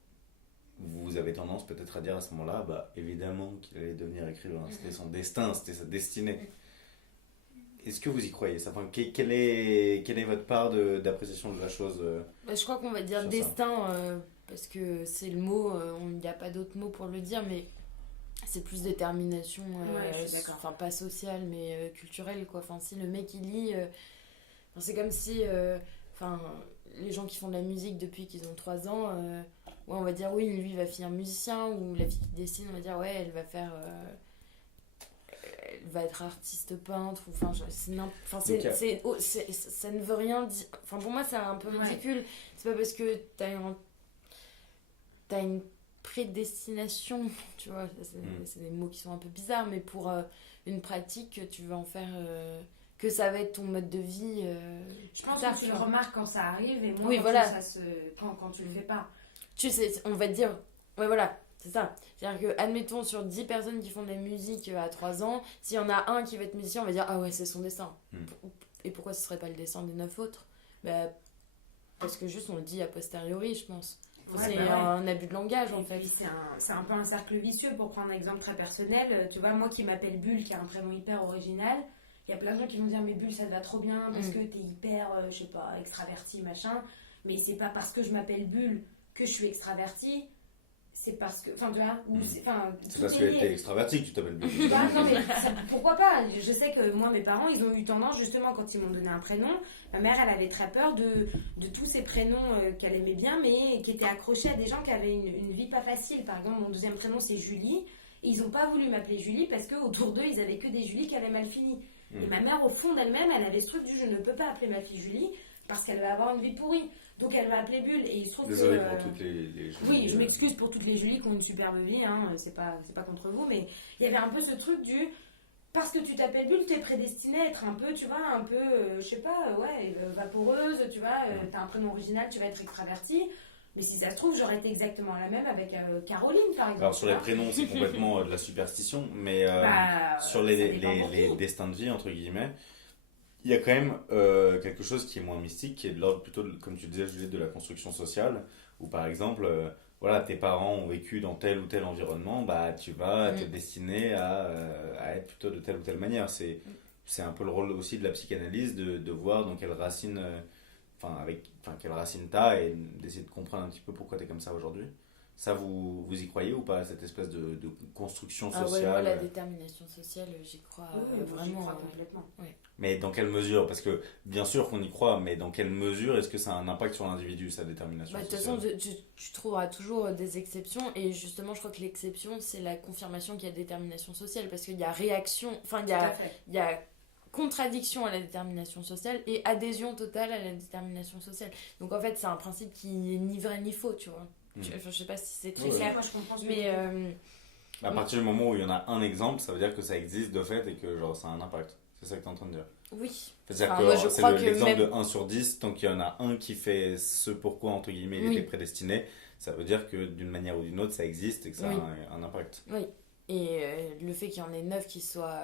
vous avez tendance peut-être à dire à ce moment-là, bah évidemment qu'il allait devenir écrivain, c'était son destin, c'était sa destinée. Est-ce que vous y croyez ça? Enfin, quelle est votre part d'appréciation de la chose Bah, je crois qu'on va dire sur ça? destin parce que c'est le mot, il n'y a pas d'autre mot pour le dire, mais c'est plus détermination, Ouais, je suis d'accord. enfin pas sociale mais culturelle quoi. Enfin, si le mec il lit, enfin, c'est comme si enfin, les gens qui font de la musique depuis qu'ils ont 3 ans, ouais, on va dire oui, lui il va finir musicien, ou la fille qui dessine, on va dire ouais, elle va faire. Elle va être artiste peintre, ou enfin, enfin Donc, ça ne veut rien dire. Enfin, pour moi, c'est un peu Ouais. ridicule. C'est pas parce que t'as une prédestination, tu vois, c'est des mots qui sont un peu bizarres, mais pour une pratique que tu vas en faire, que ça va être ton mode de vie. Je pense plus tard, que tu tu le vois. remarques quand ça arrive et moins Oui, quand, voilà. quand tu le fais pas. Tu sais, on va te dire, ouais, voilà, c'est ça. C'est-à-dire que, admettons, sur 10 personnes qui font de la musique à 3 ans, s'il y en a un qui va être musicien, on va dire, ah ouais, c'est son destin. Et pourquoi ce serait pas le destin des 9 autres? Bah, parce que juste on le dit a posteriori, je pense. Enfin, Ouais, c'est bah ouais. un abus de langage en Et fait. puis c'est un peu un cercle vicieux. Pour prendre un exemple très personnel, tu vois, moi qui m'appelle Bulle, qui a un prénom hyper original, il y a plein de gens qui vont dire mais Bulle ça te va trop bien parce que t'es hyper, je sais pas, extraverti machin. Mais c'est pas parce que je m'appelle Bulle que je suis extravertie, c'est parce que, enfin tu vois, ou c'est parce que t'es extraverti que tu t'appelles Bulle. Bah, non, mais pourquoi pas? Je sais que moi, mes parents, ils ont eu tendance, justement, quand ils m'ont donné un prénom, ma mère, elle avait très peur de tous ces prénoms qu'elle aimait bien, mais qui étaient accrochés à des gens qui avaient une vie pas facile. Par exemple, mon deuxième prénom, c'est Julie, et ils n'ont pas voulu m'appeler Julie parce qu'autour d'eux, ils avaient que des Julie qui avaient mal fini. Et ma mère, au fond d'elle-même, elle avait ce truc du je ne peux pas appeler ma fille Julie parce qu'elle va avoir une vie pourrie. Donc elle va appeler Bulle, et il se trouve Désolé que... pour toutes les Julie. Oui, je m'excuse pour toutes les Julie qui ont une superbe vie, hein, c'est pas contre vous, mais il y avait un peu ce truc du... Parce que tu t'appelles Bulle, t'es prédestinée à être un peu, tu vois, un peu, je sais pas, vaporeuse, tu vois, t'as un prénom original, tu vas être extravertie. Mais si ça se trouve, j'aurais été exactement la même avec Caroline, par exemple. Alors sur tu les vois. prénoms, c'est complètement de la superstition, mais sur Ça les dépend pour qui. destins de vie, entre guillemets, il y a quand même quelque chose qui est moins mystique, qui est de l'ordre plutôt, comme tu disais, Juliette, de la construction sociale, où par exemple, voilà, tes parents ont vécu dans tel ou tel environnement, bah tu vas te destiner à être plutôt de telle ou telle manière. C'est un peu le rôle aussi de la psychanalyse, de voir dans quelle racine, quelle racine t'as, et d'essayer de comprendre un petit peu pourquoi t'es comme ça aujourd'hui. Ça, vous y croyez ou pas, cette espèce de construction Ah ouais, sociale? moi la détermination sociale, j'y crois Oui, moi, j'y vraiment. crois complètement. Mais dans quelle mesure? Parce que bien sûr qu'on y croit, mais dans quelle mesure est-ce que ça a un impact sur l'individu, sa détermination Bah, de toute sociale? façon, tu trouveras toujours des exceptions, et justement, je crois que l'exception, c'est la confirmation qu'il y a détermination sociale, parce qu'il y a réaction, enfin, Tout à fait. il y a contradiction à la détermination sociale et adhésion totale à la détermination sociale. Donc en fait, c'est un principe qui est ni vrai ni faux, tu vois. Je sais pas si c'est très Ouais. clair, Moi, je comprends ce que mais tu veux dire. À partir du moment où il y en a un exemple, ça veut dire que ça existe de fait et que genre, ça a un impact. C'est ça que tu es en train de dire. oui. C'est-à-dire Enfin, que moi, je c'est crois que l'exemple même- de 1 sur 10, tant qu'il y en a un qui fait ce pourquoi, entre guillemets, il Oui. était prédestiné, ça veut dire que d'une manière ou d'une autre, ça existe et que ça Oui. a un impact. Oui. Et le fait qu'il y en ait 9 qui soient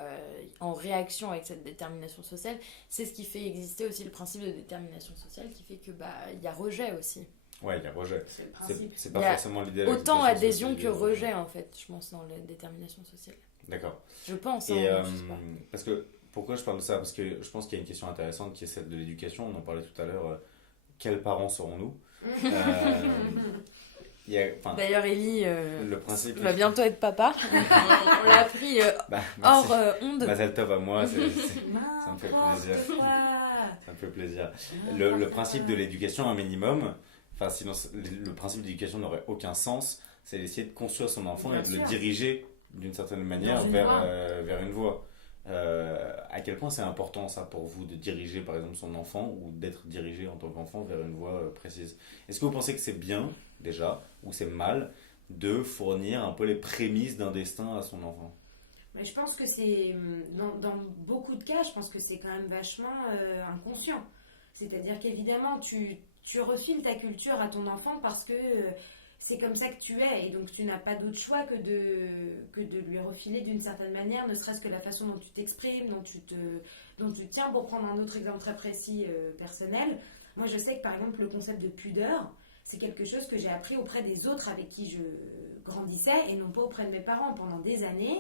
en réaction avec cette détermination sociale, c'est ce qui fait exister aussi le principe de détermination sociale, qui fait que bah il y a rejet aussi. Ouais, il y a rejet. C'est le C'est principe. c'est pas Il y a forcément l'idée. de Autant l'acceptation adhésion sociale, que rejet en fait, je pense, dans la détermination sociale. D'accord. Je pense, hein, Et je sais pas. parce que pourquoi je parle de ça? Parce que je pense qu'il y a une question intéressante qui est celle de l'éducation. On en parlait tout à l'heure. Quels parents serons-nous? Il y a, enfin, D'ailleurs, Ellie le principe. va bientôt être papa. On l'a appris Bah, hors merci. onde. Mazel tov à moi, ça me fait N'importe plaisir. quoi. Ça me fait plaisir. Le principe de l'éducation, un minimum, enfin sinon le principe d'éducation n'aurait aucun sens, c'est d'essayer de construire son enfant Bien et de le sûr. diriger d'une certaine manière Dans une vers, voie. vers une voie. À quel point c'est important ça pour vous de diriger par exemple son enfant ou d'être dirigé en tant qu'enfant vers une voie précise? Est-ce que vous pensez que c'est bien déjà ou c'est mal de fournir un peu les prémices d'un destin à son enfant? Mais je pense que c'est, dans beaucoup de cas, je pense que c'est quand même vachement inconscient. C'est-à-dire qu'évidemment, tu refiles ta culture à ton enfant parce que c'est comme ça que tu es. Et donc, tu n'as pas d'autre choix que de lui refiler d'une certaine manière, ne serait-ce que la façon dont tu t'exprimes, dont tu tiens. Pour prendre un autre exemple très précis, personnel, moi, je sais que, par exemple, le concept de pudeur, c'est quelque chose que j'ai appris auprès des autres avec qui je grandissais et non pas auprès de mes parents pendant des années.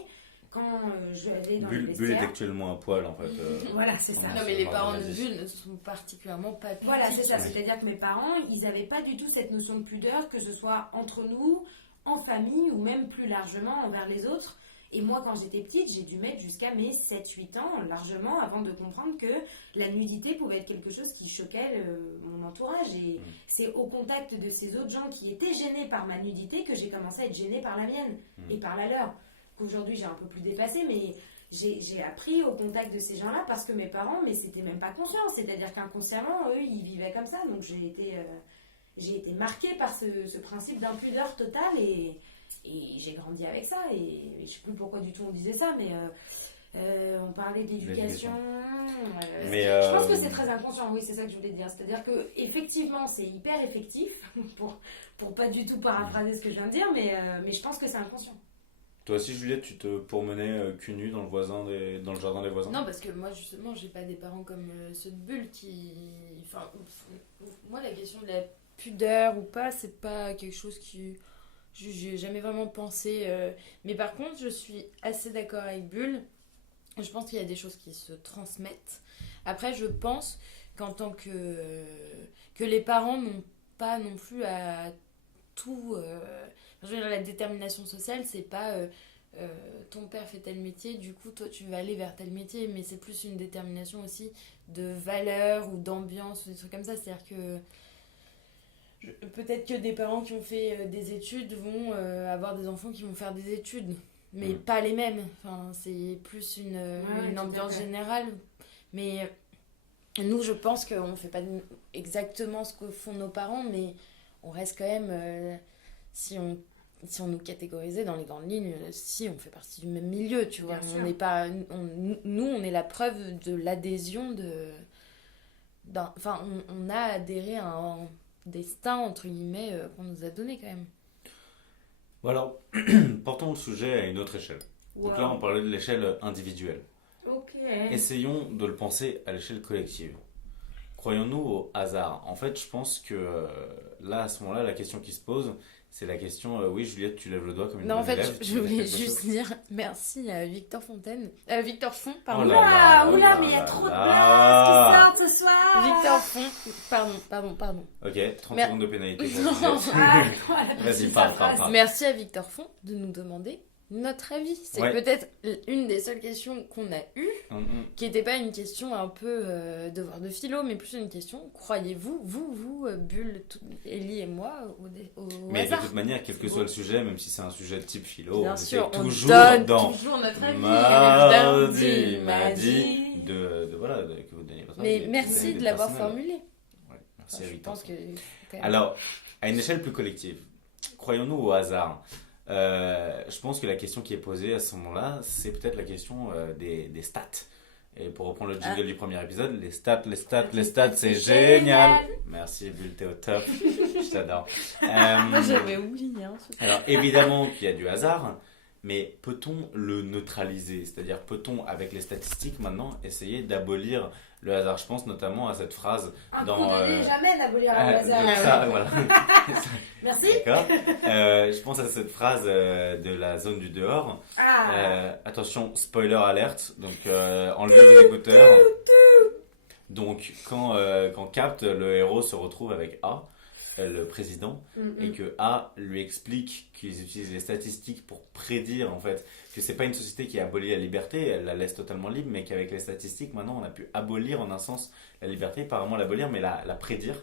Quand je allais dans les Bulle est vestiaires. actuellement à poil en fait. Voilà, c'est ça. Non, mais les parents de Bulle ne sont particulièrement pas pudiques. Voilà, c'est ça. Oui. C'est-à-dire que mes parents, ils n'avaient pas du tout cette notion de pudeur, que ce soit entre nous, en famille ou même plus largement envers les autres. Et moi, quand j'étais petite, j'ai dû mettre jusqu'à mes 7-8 ans, largement, avant de comprendre que la nudité pouvait être quelque chose qui choquait mon entourage. Et c'est au contact de ces autres gens qui étaient gênés par ma nudité que j'ai commencé à être gênée par la mienne et par la leur. Qu'aujourd'hui, j'ai un peu plus dépassé, mais j'ai appris au contact de ces gens-là parce que mes parents, mais c'était même pas conscient. C'est-à-dire qu'inconsciemment, eux, ils vivaient comme ça. Donc j'ai été marquée par ce principe d'impudeur totale et j'ai grandi avec ça. Et je sais plus pourquoi du tout on disait ça, mais on parlait d'éducation. Mais, je pense que c'est très inconscient, oui, c'est ça que je voulais dire. C'est-à-dire que effectivement, c'est hyper effectif, pour pas du tout paraphraser ce que je viens de dire, mais je pense que c'est inconscient. Toi aussi, Juliette, tu te promenais cul nu dans le jardin des voisins? Non, parce que moi, justement, j'ai pas des parents comme ceux de Bulle qui... Enfin, moi, la question de la pudeur ou pas, c'est pas quelque chose qui... J'ai jamais vraiment pensé. Mais par contre, je suis assez d'accord avec Bulle. Je pense qu'il y a des choses qui se transmettent. Après, je pense qu'en tant que les parents n'ont pas non plus à tout... je veux dire, la détermination sociale, c'est pas ton père fait tel métier, du coup toi tu vas aller vers tel métier, mais c'est plus une détermination aussi de valeur ou d'ambiance ou des trucs comme ça. C'est-à-dire que peut-être que des parents qui ont fait des études vont avoir des enfants qui vont faire des études, mais pas les mêmes. Enfin, c'est plus une ambiance générale. Mais nous, je pense qu'on fait pas exactement ce que font nos parents, mais on reste quand même... Si on nous catégorisait dans les grandes lignes, si on fait partie du même milieu, tu vois, on n'est pas, nous on est la preuve de l'adhésion enfin on a adhéré à un destin entre guillemets qu'on nous a donné quand même. Bon alors, portons le sujet à une autre échelle. Donc là on parlait de l'échelle individuelle. Ok. Essayons de le penser à l'échelle collective. Croyons-nous au hasard? En fait, je pense que là, à ce moment-là, la question qui se pose, c'est la question, oui, Juliette, tu lèves le doigt comme une Non, en bonne fait, élève, je voulais juste dire merci à Victor Font, pardon. Oh là là, Oula, oh mais il y a là trop de là. place qui sortent ce soir. Victor Font, pardon. Ok, 30 Mais- secondes de pénalité. Non. Vas-y, parle. Merci à Victor Font de nous demander notre avis. C'est Ouais. peut-être une des seules questions qu'on a eues, qui n'était pas une question un peu devoir de philo, mais plus une question, croyez-vous, vous Bulle, Ellie et moi, au Mais de hasard? toute manière, quel que soit le sujet, même si c'est un sujet de type philo, Bien on sûr, était on toujours donne dans toujours notre avis. mardi, m'a que vous donniez votre Mais avis, merci des de l'avoir personnels. formulé. Ouais, merci Enfin, à je Victor. pense que... Alors, à une échelle plus collective, croyons-nous au hasard? Je pense que la question qui est posée à ce moment-là, c'est peut-être la question des stats. Et pour reprendre le jingle du premier épisode, les stats, c'est génial. Merci Bulle, t'es au top. Je t'adore. Moi j'avais oublié. Alors évidemment qu'il y a du hasard, mais peut-on le neutraliser? C'est-à-dire peut-on, avec les statistiques maintenant, essayer d'abolir le hasard? Je pense notamment à cette phrase Un dans... coup donné, jamais d'abolir le hasard. ça, voilà. Merci. D'accord. Je pense à cette phrase de la zone du dehors. Ah. Attention, spoiler alerte. Donc, enlevez vos écouteurs. Donc, quand Capt, le héros, se retrouve avec A, le président, et que A lui explique qu'ils utilisent les statistiques pour prédire, en fait, que c'est pas une société qui a aboli la liberté, elle la laisse totalement libre, mais qu'avec les statistiques, maintenant, on a pu abolir, en un sens, la liberté, pas vraiment l'abolir, mais la prédire.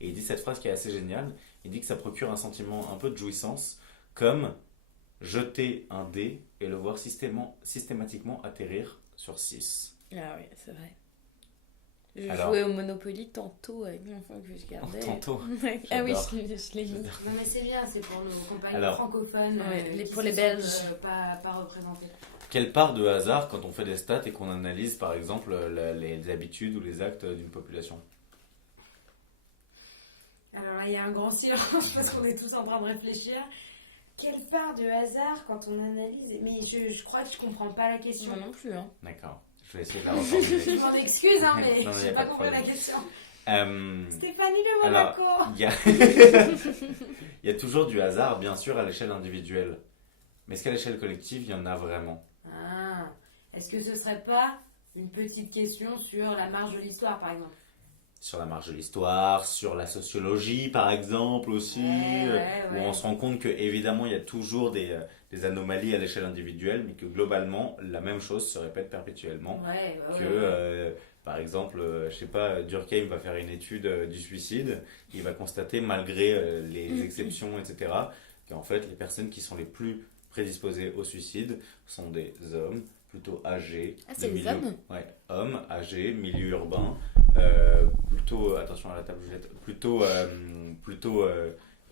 Et il dit cette phrase qui est assez géniale. Il dit que ça procure un sentiment un peu de jouissance, comme jeter un dé et le voir systématiquement atterrir sur 6. Ah oui, c'est vrai. Je Alors, jouais au Monopoly tantôt avec mon enfant que je gardais. Tantôt. Ah oui, J'adore. je l'ai mis. Non mais c'est bien, c'est pour nos compagnies Alors, francophones, ouais, qui pour se les sentent, Belges. pas représentés. Quelle part de hasard quand on fait des stats et qu'on analyse par exemple les habitudes ou les actes d'une population? Alors là, il y a un grand silence parce qu'on est tous en train de réfléchir. Quelle part de hasard quand on analyse? Mais je crois que je comprends pas la question. Moi non plus, hein. D'accord, je vais essayer de la reformuler. Je m'en excuse, hein, mais Non, je y a n'ai pas pas de compris la problème. question. Euh, Stéphanie de alors, Monaco. il y a... il y a toujours du hasard, bien sûr, à l'échelle individuelle. Mais est-ce qu'à l'échelle collective, il y en a vraiment? Ah, est-ce que ce serait pas une petite question sur la marge de l'histoire, par exemple? Sur la marge de l'histoire, sur la sociologie, par exemple, aussi, où on se rend compte que évidemment il y a toujours des anomalies à l'échelle individuelle, mais que globalement, la même chose se répète perpétuellement. Par exemple, je sais pas, Durkheim va faire une étude du suicide, il va constater, malgré les exceptions, etc., qu'en fait, les personnes qui sont les plus prédisposées au suicide sont des hommes plutôt âgés. Ah, c'est les hommes? Ouais, hommes, âgés, milieu urbain, plutôt, attention à la table, plutôt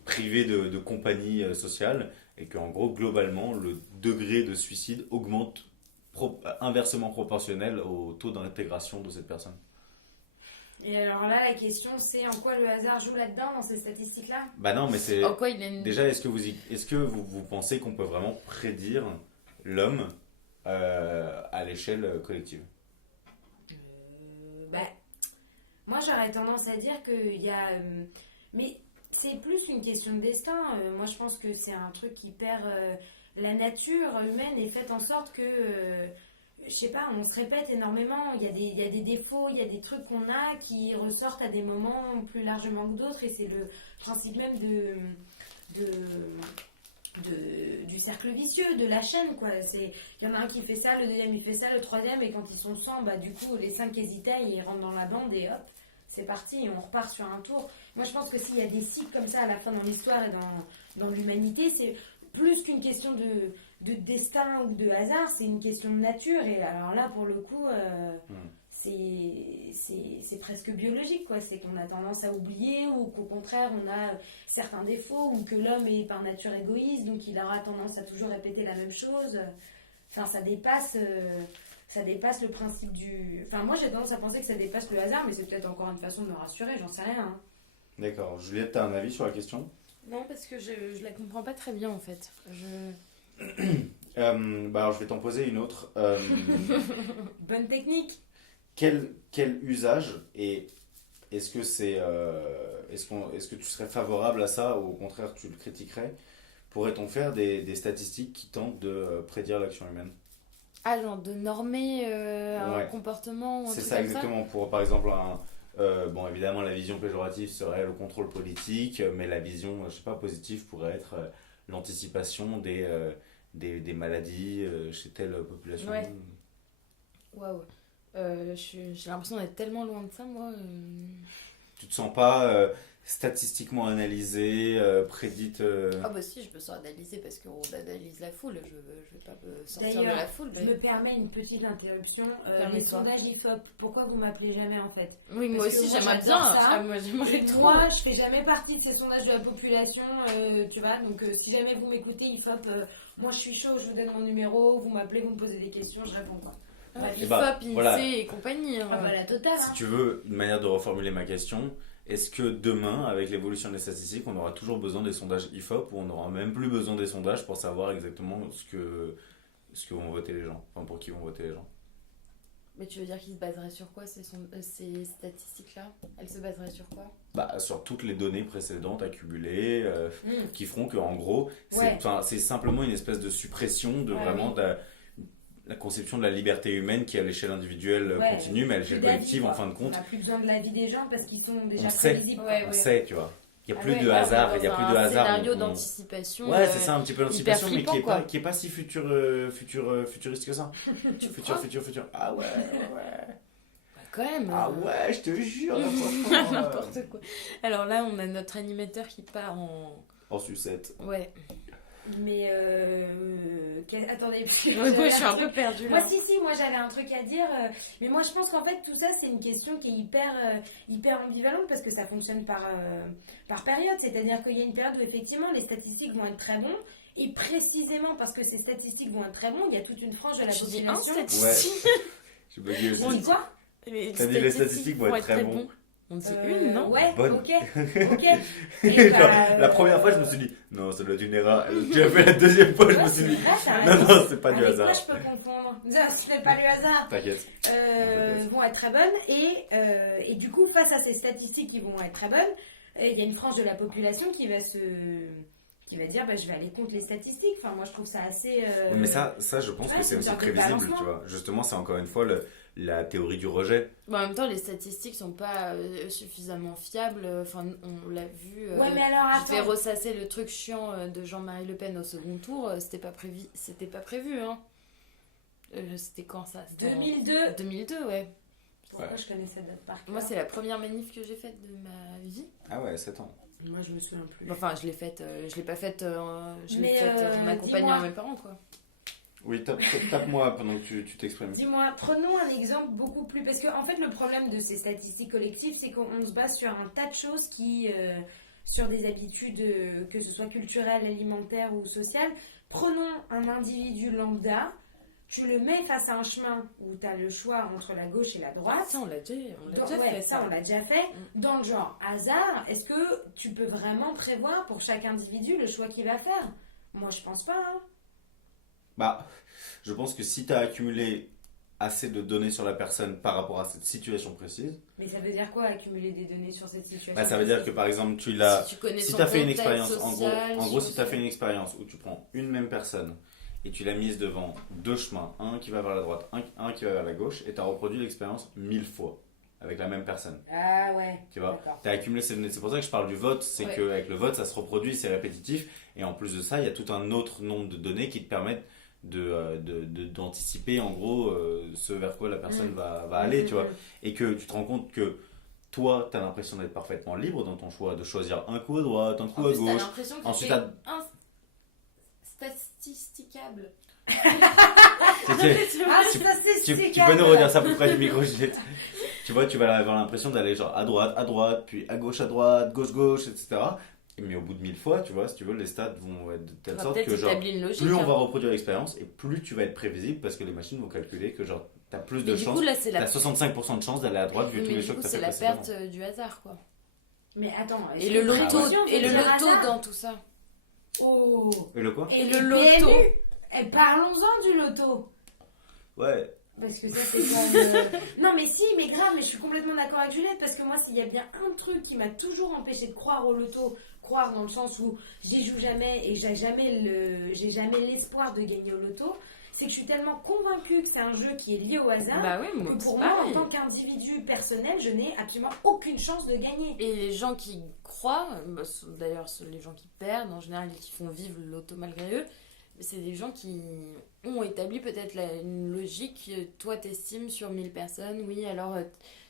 privés de compagnie sociale, et qu'en gros, globalement, le degré de suicide augmente inversement proportionnel au taux d'intégration de cette personne. Et alors là, la question, c'est en quoi le hasard joue là-dedans, dans ces statistiques-là? Bah non, mais c'est... En quoi il a une... Déjà, est-ce que vous pensez qu'on peut vraiment prédire l'homme à l'échelle collective? Moi, j'aurais tendance à dire qu'il y a... mais c'est plus une question de destin. Moi, je pense que c'est un truc qui perd... la nature humaine est faite en sorte que... je sais pas, on se répète énormément. Il y a des défauts, il y a des trucs qu'on a qui ressortent à des moments plus largement que d'autres. Et c'est le principe même du cercle vicieux, de la chaîne, quoi. Il y en a un qui fait ça, le deuxième il fait ça, le troisième, et quand ils sont 100, bah, du coup, les 5 qui hésitaient, ils rentrent dans la bande et hop, c'est parti, et on repart sur un tour. Moi, je pense que s'il y a des cycles comme ça à la fin dans l'histoire et dans l'humanité, c'est plus qu'une question de destin ou de hasard, c'est une question de nature. Et alors là, pour le coup, c'est presque biologique, quoi. C'est qu'on a tendance à oublier, ou qu'au contraire, on a certains défauts, ou que l'homme est par nature égoïste, donc il aura tendance à toujours répéter la même chose. Enfin, ça dépasse le principe du... Enfin, moi, j'ai tendance à penser que ça dépasse le hasard, mais c'est peut-être encore une façon de me rassurer, j'en sais rien. Hein. D'accord. Juliette, t'as un avis sur la question? Non, parce que je la comprends pas très bien, en fait. Alors, je vais t'en poser une autre. Bonne technique. Quel usage, et est-ce que est-ce que tu serais favorable à ça, ou au contraire tu le critiquerais? Pourrait-on faire des statistiques qui tentent de prédire l'action humaine? Ah, genre de normer un comportement ou un C'est truc ça comme exactement. Pour par exemple bon, évidemment la vision péjorative serait le contrôle politique, mais la vision, je sais pas, positive pourrait être l'anticipation des maladies chez telle population. Ouais. Waouh. J'ai l'impression d'être tellement loin de ça, moi. Tu te sens pas statistiquement analysée, prédite Ah bah si, je me sens analysée parce qu'on analyse la foule. Je vais pas me sortir de D'ailleurs, la foule. je me permets une petite interruption. Les Permets-toi. sondages IFOP, pourquoi vous m'appelez jamais en fait? Oui, moi Parce que aussi, moi, j'aimerais j'adore bien. ça. Ah, moi, j'aimerais Et trop. moi, je fais jamais partie de ces sondages de la population, tu vois. Donc, si jamais vous m'écoutez, IFOP, moi je suis chaud, je vous donne mon numéro, vous m'appelez, vous me posez des questions, je réponds quoi. IFOP, bah, INSEE voilà. et compagnie. Hein. Ah bah la totale. Si Hein. tu veux une manière de reformuler ma question, est-ce que demain, avec l'évolution des statistiques, on aura toujours besoin des sondages IFOP, ou on n'aura même plus besoin des sondages pour savoir exactement ce que vont voter les gens, enfin pour qui vont voter les gens? Mais tu veux dire qu'ils se baseraient sur quoi ces statistiques-là? Elles se baseraient sur quoi? Bah, sur toutes les données précédentes accumulées, qui feront qu'en gros, Ouais. c'est simplement une espèce de suppression de Ouais, vraiment oui. de la conception de la liberté humaine qui à l'échelle individuelle Ouais. continue, mais à l'échelle Plus d'avis, collective, quoi. en fin de On compte, n'a plus besoin de l'avis des gens parce qu'ils sont déjà On sait. prévisibles. Ouais, on sait, tu vois. Il n'y a Ah plus ouais, de là, on est hasard, il y a plus de hasard. Scénario on- d'anticipation. Ouais, c'est ça, un petit peu l'anticipation, mais flippant, quoi. qui est pas si futuriste que ça. Futur. Ah ouais. Bah, quand même. Ah ouais, je te jure. N'importe quoi. Alors là, on a notre animateur qui part En sucette. Ouais. Mais attendez, parce que Ouais, moi, j'avais je suis un un truc- peu perdue Moi, là. si, moi j'avais un truc à dire, mais moi je pense qu'en fait tout ça c'est une question qui est hyper ambivalente parce que ça fonctionne par période, c'est-à-dire qu'il y a une période où effectivement les statistiques vont être très bons Et précisément parce que ces statistiques vont être très longues, il y a toute une frange de la Tu dis un population. statistique. J'ai bugué aussi. On dit quoi? T'as dit les statistiques vont être très bons. On dit une, non? Ouais, Bonne. ok. Et bah, La première fois, je me suis dit, non, ça doit être une erreur. J'ai fait la deuxième fois, je me suis dit, non, c'est pas du Avec hasard. quoi je peux confondre? Ça, ce n'est pas du hasard. T'inquiète. Vont être très bonnes et du coup face à ces statistiques qui vont être très bonnes, il y a une frange de la population qui va dire bah, je vais aller contre les statistiques. Enfin moi je trouve ça assez Oui, mais ça, je pense ouais, que c'est c'est une aussi sorte de prévisible, balancement. tu vois. Justement, c'est encore une fois la théorie du rejet. Bon, en même temps, les statistiques sont pas suffisamment fiables. Enfin, on l'a vu. ouais mais alors Je vais attends, ressasser le truc chiant de Jean-Marie Le Pen au second tour. C'était pas prévu, hein. C'était quand ça? C'était en 2002. 2002, ouais. Pourquoi je connais cette date par cœur? Moi, c'est la première manif que j'ai faite de ma vie. Ah ouais, 7 ans. Moi je me souviens plus. Enfin, je l'ai faite. Je l'ai pas faite. Je l'ai Mais, faite en accompagnant dis-moi. mes parents, quoi. Oui, tape-moi pendant que tu t'exprimes. Dis-moi, prenons un exemple beaucoup plus... Parce qu'en fait, le problème de ces statistiques collectives, c'est qu'on se base sur un tas de choses sur des habitudes, que ce soit culturelles, alimentaires ou sociales. Prenons un individu lambda, tu le mets face à un chemin où tu as le choix entre la gauche et la droite. Ça, on l'a déjà Ouais, fait, ça, on l'a déjà fait. Dans le genre hasard, est-ce que tu peux vraiment prévoir pour chaque individu le choix qu'il va faire? Moi, je pense pas. Hein. Bah, je pense que si tu as accumulé assez de données sur la personne par rapport à cette situation précise, Mais ça veut dire quoi, accumuler des données sur cette situation? bah, ça veut dire que par exemple, tu l'as. Si tu connais Si son tu as fait une contexte expérience, social, en gros, si tu as fait une expérience où tu prends une même personne et tu l'as mise devant deux chemins, un qui va vers la droite, un qui va vers la gauche, et tu as reproduit l'expérience 1000 fois avec la même personne. Ah ouais. Tu vois, D'accord. tu as accumulé ces données. C'est pour ça que je parle du vote, c'est Ouais. qu'avec le vote, ça se reproduit, c'est répétitif, et en plus de ça, il y a tout un autre nombre de données qui te permettent d'anticiper en gros ce vers quoi la personne va aller, tu vois. Et que tu te rends compte que toi, tu as l'impression d'être parfaitement libre dans ton choix, de choisir un coup à droite, un coup En à plus, t'as gauche. l'impression que Ensuite, c'est statisticable. Tu, Ah, Tu- ça c'est tu peux nous redire ça à peu près du micro, Juliette. Tu vois, tu vas avoir l'impression d'aller genre à droite, puis à gauche, gauche, etc. Mais au bout de 1000 fois, tu vois, si tu veux, les stats vont être de telle sorte que genre, établir une logique. plus on hein. va reproduire l'expérience et plus tu vas être prévisible parce que les machines vont calculer que genre, t'as plus de Mais du chances, coup, là, c'est t'as la 65% de chances d'aller à droite vu Oui, tous mais les du choix coup, que t'as c'est fait la précédemment. perte du hasard, quoi. Mais attends. Et le loto, prévision, et le c'est par loto hasard. dans tout ça. Oh. Et le quoi? Et le les loto. PMU. Eh, parlons-en du loto. Ouais. Parce que ça, c'est quand même... Non, mais si, mais grave, mais je suis complètement d'accord avec Juliette, parce que moi, s'il y a bien un truc qui m'a toujours empêché de croire au loto, croire dans le sens où j'y joue jamais et j'ai jamais l'espoir de gagner au loto, c'est que je suis tellement convaincue que c'est un jeu qui est lié au hasard, Bah oui, moi, que c'est pour moi, en pareil. tant qu'individu personnel, je n'ai absolument aucune chance de gagner. Et les gens qui croient, bah, d'ailleurs les gens qui perdent en général et qui font vivre le loto malgré eux, c'est des gens qui ont établi peut-être une logique, toi t'estimes sur 1000 personnes, oui alors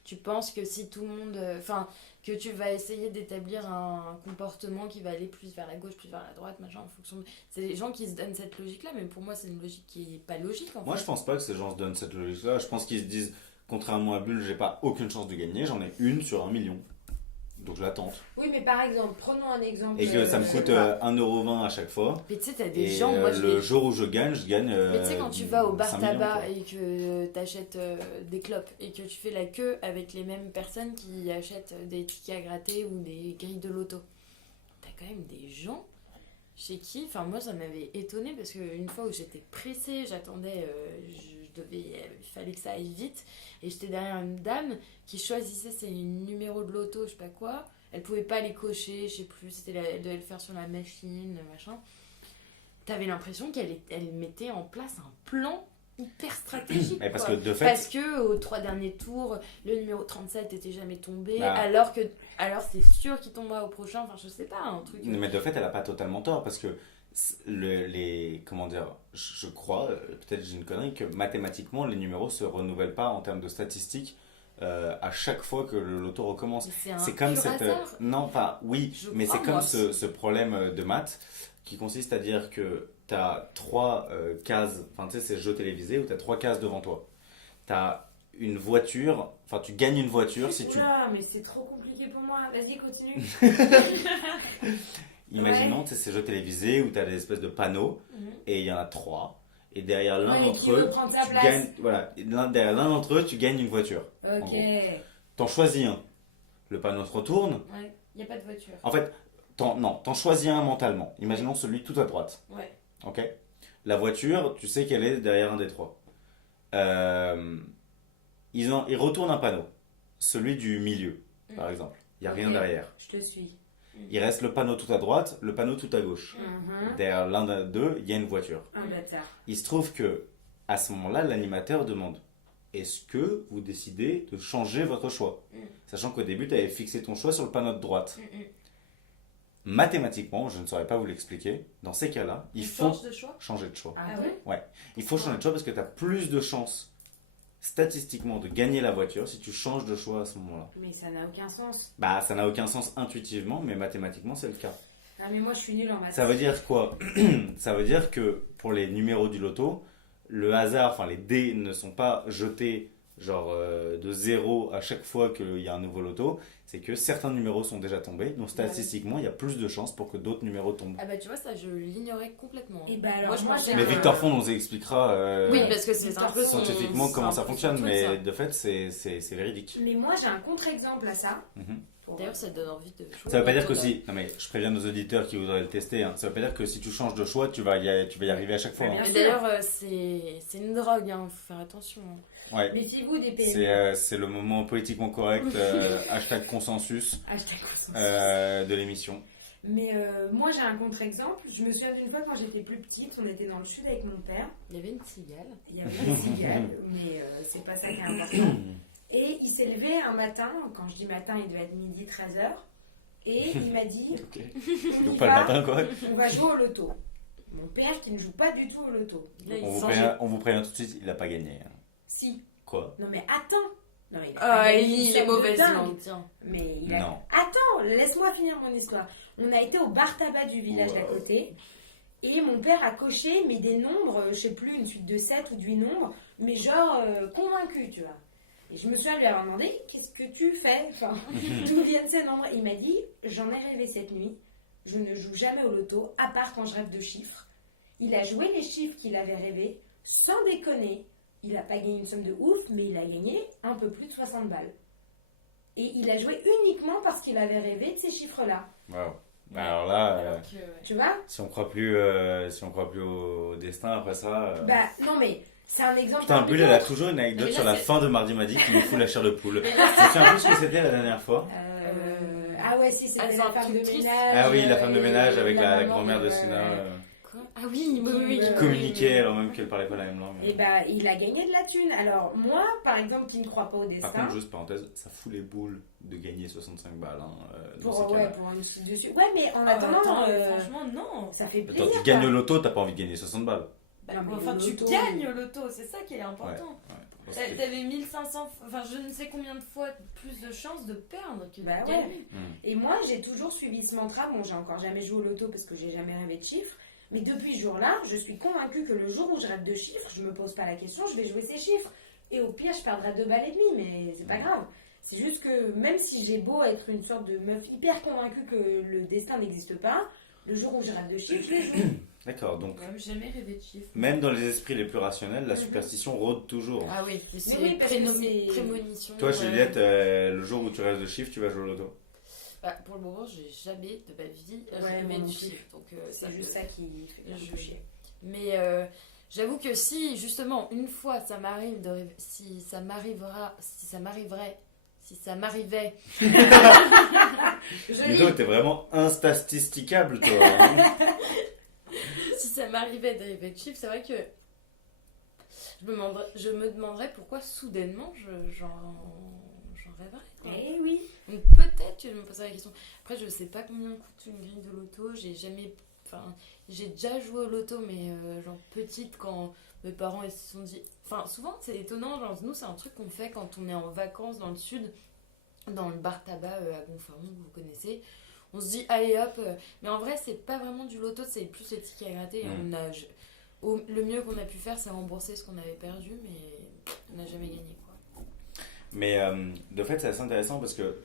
tu penses que si tout le monde, enfin que tu vas essayer d'établir un comportement qui va aller plus vers la gauche, plus vers la droite, machin, en fonction de... C'est des gens qui se donnent cette logique là, mais pour moi c'est une logique qui est pas logique en Moi, fait. je pense pas que ces gens se donnent cette logique-là. Je pense qu'ils se disent, contrairement à Bull, j'ai pas aucune chance de gagner, j'en ai une sur 1 million. Donc je la tente. Oui, mais par exemple, prenons un exemple. Et que ça me je sais coûte pas. 1,20€ à chaque fois. Mais tu sais, t'as des Et gens, moi je le les... jour où je gagne. Mais tu sais, quand tu vas au bar 5 millions, tabac quoi. et que t'achètes des clopes et que tu fais la queue avec les mêmes personnes qui achètent des tickets à gratter ou des grilles de loto, t'as quand même des gens chez qui, enfin moi ça m'avait étonnée parce qu'une fois où j'étais pressée, j'attendais, il fallait que ça aille vite et j'étais derrière une dame qui choisissait ses numéros de loto, je sais pas quoi. Elle pouvait pas les cocher, je sais plus, elle devait le faire sur la machine, machin. T'avais l'impression qu'elle mettait en place un plan hyper stratégique. Et parce quoi. que de fait, Parce que aux 3 derniers tours, le numéro 37 était jamais tombé, Bah. alors c'est sûr qu'il tombera au prochain, enfin je sais pas, un truc. mais de fait, elle a pas totalement tort parce que comment dire, je crois, peut-être j'ai une connerie, que mathématiquement les numéros se renouvellent pas en termes de statistiques à chaque fois que le loto recommence. Mais C'est comme pur cette. hasard. Non, pas. Oui, Je mais crois, c'est comme moi. ce problème de maths qui consiste à dire que tu as 3 cases, enfin tu sais, c'est ce jeu télévisé où tu as 3 cases devant toi. Tu as une voiture, enfin tu gagnes une voiture si tu. Oula, mais c'est trop compliqué pour moi. Vas-y, continue. imaginons, tu sais, ces jeux télévisés où tu as des espèces de panneaux, et il y en a 3. Et derrière l'un Ouais, d'entre tu veux eux, prendre sa tu place. gagnes, voilà, derrière l'un d'entre eux, tu gagnes une voiture. en Ok. gros. T'en choisis un. Le panneau se retourne. Ouais, il n'y a pas de voiture. En fait, t'en choisis un mentalement. Imaginons celui tout à droite. Ouais. Ok. La voiture, tu sais qu'elle est derrière un des 3. Ils retournent un panneau. Celui du milieu, par exemple. Il n'y a rien Ok. derrière. Je te suis. Il reste le panneau tout à droite, le panneau tout à gauche. Derrière l'un d'eux, il y a une voiture. Un bâtard. Il se trouve que, à ce moment-là, l'animateur demande: est-ce que vous décidez de changer votre choix? Sachant qu'au début, tu avais fixé ton choix sur le panneau de droite. Mathématiquement, je ne saurais pas vous l'expliquer, dans ces cas-là, il faut change de choix. changer de choix. Ah ouais? Il faut changer de choix parce que tu as plus de chances, statistiquement, de gagner la voiture si tu changes de choix à ce moment-là. Mais ça n'a aucun sens. Bah, ça n'a aucun sens intuitivement, mais mathématiquement, c'est le cas. Ah mais moi je suis nulle en maths. Ça veut dire quoi? Ça veut dire que pour les numéros du loto, le hasard, enfin les dés ne sont pas jetés genre de 0 à chaque fois qu'il y a un nouveau loto. C'est que certains numéros sont déjà tombés, donc statistiquement il y a plus de chances pour que d'autres numéros tombent. Ah bah tu vois, ça je l'ignorais complètement. Et bah alors Moi, je moi, pensais j'ai Mais un- Victor Fond nous expliquera Oui, parce que c'est Victor un peu son- scientifiquement c'est comment un ça peu fonctionne, son truc, mais ça. de fait c'est véridique. Mais moi j'ai un contre-exemple à ça. Mhm. D'ailleurs, ça te donne envie de jouer. Ça veut pas dire au que loto. si, non mais je préviens nos auditeurs qui voudraient le tester, hein. Ça veut pas dire que si tu changes de choix, tu vas y arriver à chaque fois. Ouais, hein. bien Mais sûr. d'ailleurs, c'est une drogue, hein, faut faire attention. Hein. Ouais. Méfiez-vous des PME. C'est le moment politiquement correct, hashtag consensus Hashtag consensus. de l'émission. Mais moi j'ai un contre-exemple. Je me souviens d'une fois quand j'étais plus petite, on était dans le sud avec mon père. Il y avait une cigale. Il y avait une cigale, mais c'est pas ça qui est important. Et il s'est levé un matin, quand je dis matin, il devait être midi, 13h. Et il m'a dit, Ok. on Donc y pas le va, matin quoi. on va jouer au loto. Mon père qui ne joue pas du tout au loto. Là, il On sent- vous prévient tout de suite, il a pas gagné. hein. Si. Quoi? Non mais attends. Non, mais il a Ah, pas gagné une il est somme de mauvaise dingue. langue, tiens. Mais il a... Non. Attends, laisse-moi finir mon histoire. On a été au bar tabac du village d'à côté. Et mon père a coché, mais des nombres, je sais plus, une suite de 7 ou de 8 nombres, mais genre convaincu, tu vois. Et je me suis allée lui avoir demandé, qu'est-ce que tu fais? Enfin, d'où viennent ces nombres? Il m'a dit, j'en ai rêvé cette nuit, je ne joue jamais au loto, à part quand je rêve de chiffres. Il a joué les chiffres qu'il avait rêvés, sans déconner. Il n'a pas gagné une somme de ouf, mais il a gagné un peu plus de 60 balles. Et il a joué uniquement parce qu'il avait rêvé de ces chiffres-là. Wow. Bah, alors là, Alors que, ouais. Tu vois? si on croit plus au destin après ça. Bah, non, mais c'est un exemple. Putain, parmi Bulle, elle a d'autres. toujours une anecdote Mais là, sur la c'est- fin de Mardi Madi qui nous fout la chair de poule. Tu te souviens un peu ce que c'était la dernière fois? Ah ouais, si, Ah, c'était c'est la un femme de truc triste. ménage. Ah oui, la femme de et ménage avec la maman grand-mère de de- Sina Quoi? Ah oui, oui, oui, Qui qui oui. communiquait alors même qu'elle parlait pas la même langue. Et bah, il a gagné de la thune. Alors, moi, par exemple, qui ne crois pas au Par destin, contre, juste parenthèse, ça fout les boules de gagner 65 balles hein, dans pour, ces ouais, cas-là. pour une suite dessus. Ouais, mais en Ah, attendant, attends, franchement, non. ça fait Attends, plaisir. tu gagnes quoi. au loto, t'as pas envie de gagner 60 balles. Bah, Non, mais enfin, le tu loto, gagnes au loto, c'est ça qui est important. Ouais. Bon, c'était- T'avais 1500, enfin je ne sais combien de fois plus de chances de perdre que de Bah ouais. gagner. Et moi, j'ai toujours suivi ce mantra. Bon, j'ai encore jamais joué au loto parce que j'ai jamais rêvé de chiffres. Mais depuis ce jour-là, je suis convaincue que le jour où je rêve de chiffres, je me pose pas la question, je vais jouer ces chiffres. Et au pire, je perdrai 2 balles et demie, mais c'est pas grave. C'est juste que même si j'ai beau être une sorte de meuf hyper convaincue que le destin n'existe pas, le jour où je rêve de chiffres, je les joue. D'accord, donc J'ai même jamais rêvé de chiffres. même dans les esprits les plus rationnels, la superstition rôde toujours. Ah oui, c'est oui, parce que c'est- prémonition. Toi, Juliette, le jour où tu rêves de chiffres, tu vas jouer au loto. Bah, pour le moment, j'ai jamais de ma vie Ouais, rêvé moi de non plus. chiffres. Donc, ça C'est juste peut- ça qui fait un Je- peu chier. Mais j'avoue que si, justement, une fois ça m'arrive de rêver, si ça m'arrivera, si ça m'arriverait, si ça m'arrivait, Ludo, t'es vraiment instastisticable, toi. hein. si ça m'arrivait de rêver de chiffres, c'est vrai que je me demanderais pourquoi soudainement j'en rêverais. Quoi. Eh oui. Donc peut-être que je me poserais la question. Après, je sais pas combien coûte une grille de loto. J'ai déjà joué au loto, mais genre petite quand mes parents ils se sont dit. Enfin, souvent c'est étonnant. Genre nous, c'est un truc qu'on fait quand on est en vacances dans le sud, dans le bar tabac à Gonfaron, vous connaissez. On se dit allez hop. Mais en vrai, c'est pas vraiment du loto, c'est plus les tickets à gratter. Et le mieux qu'on a pu faire, c'est rembourser ce qu'on avait perdu, mais on n'a jamais gagné quoi. Mais de fait, c'est assez intéressant parce que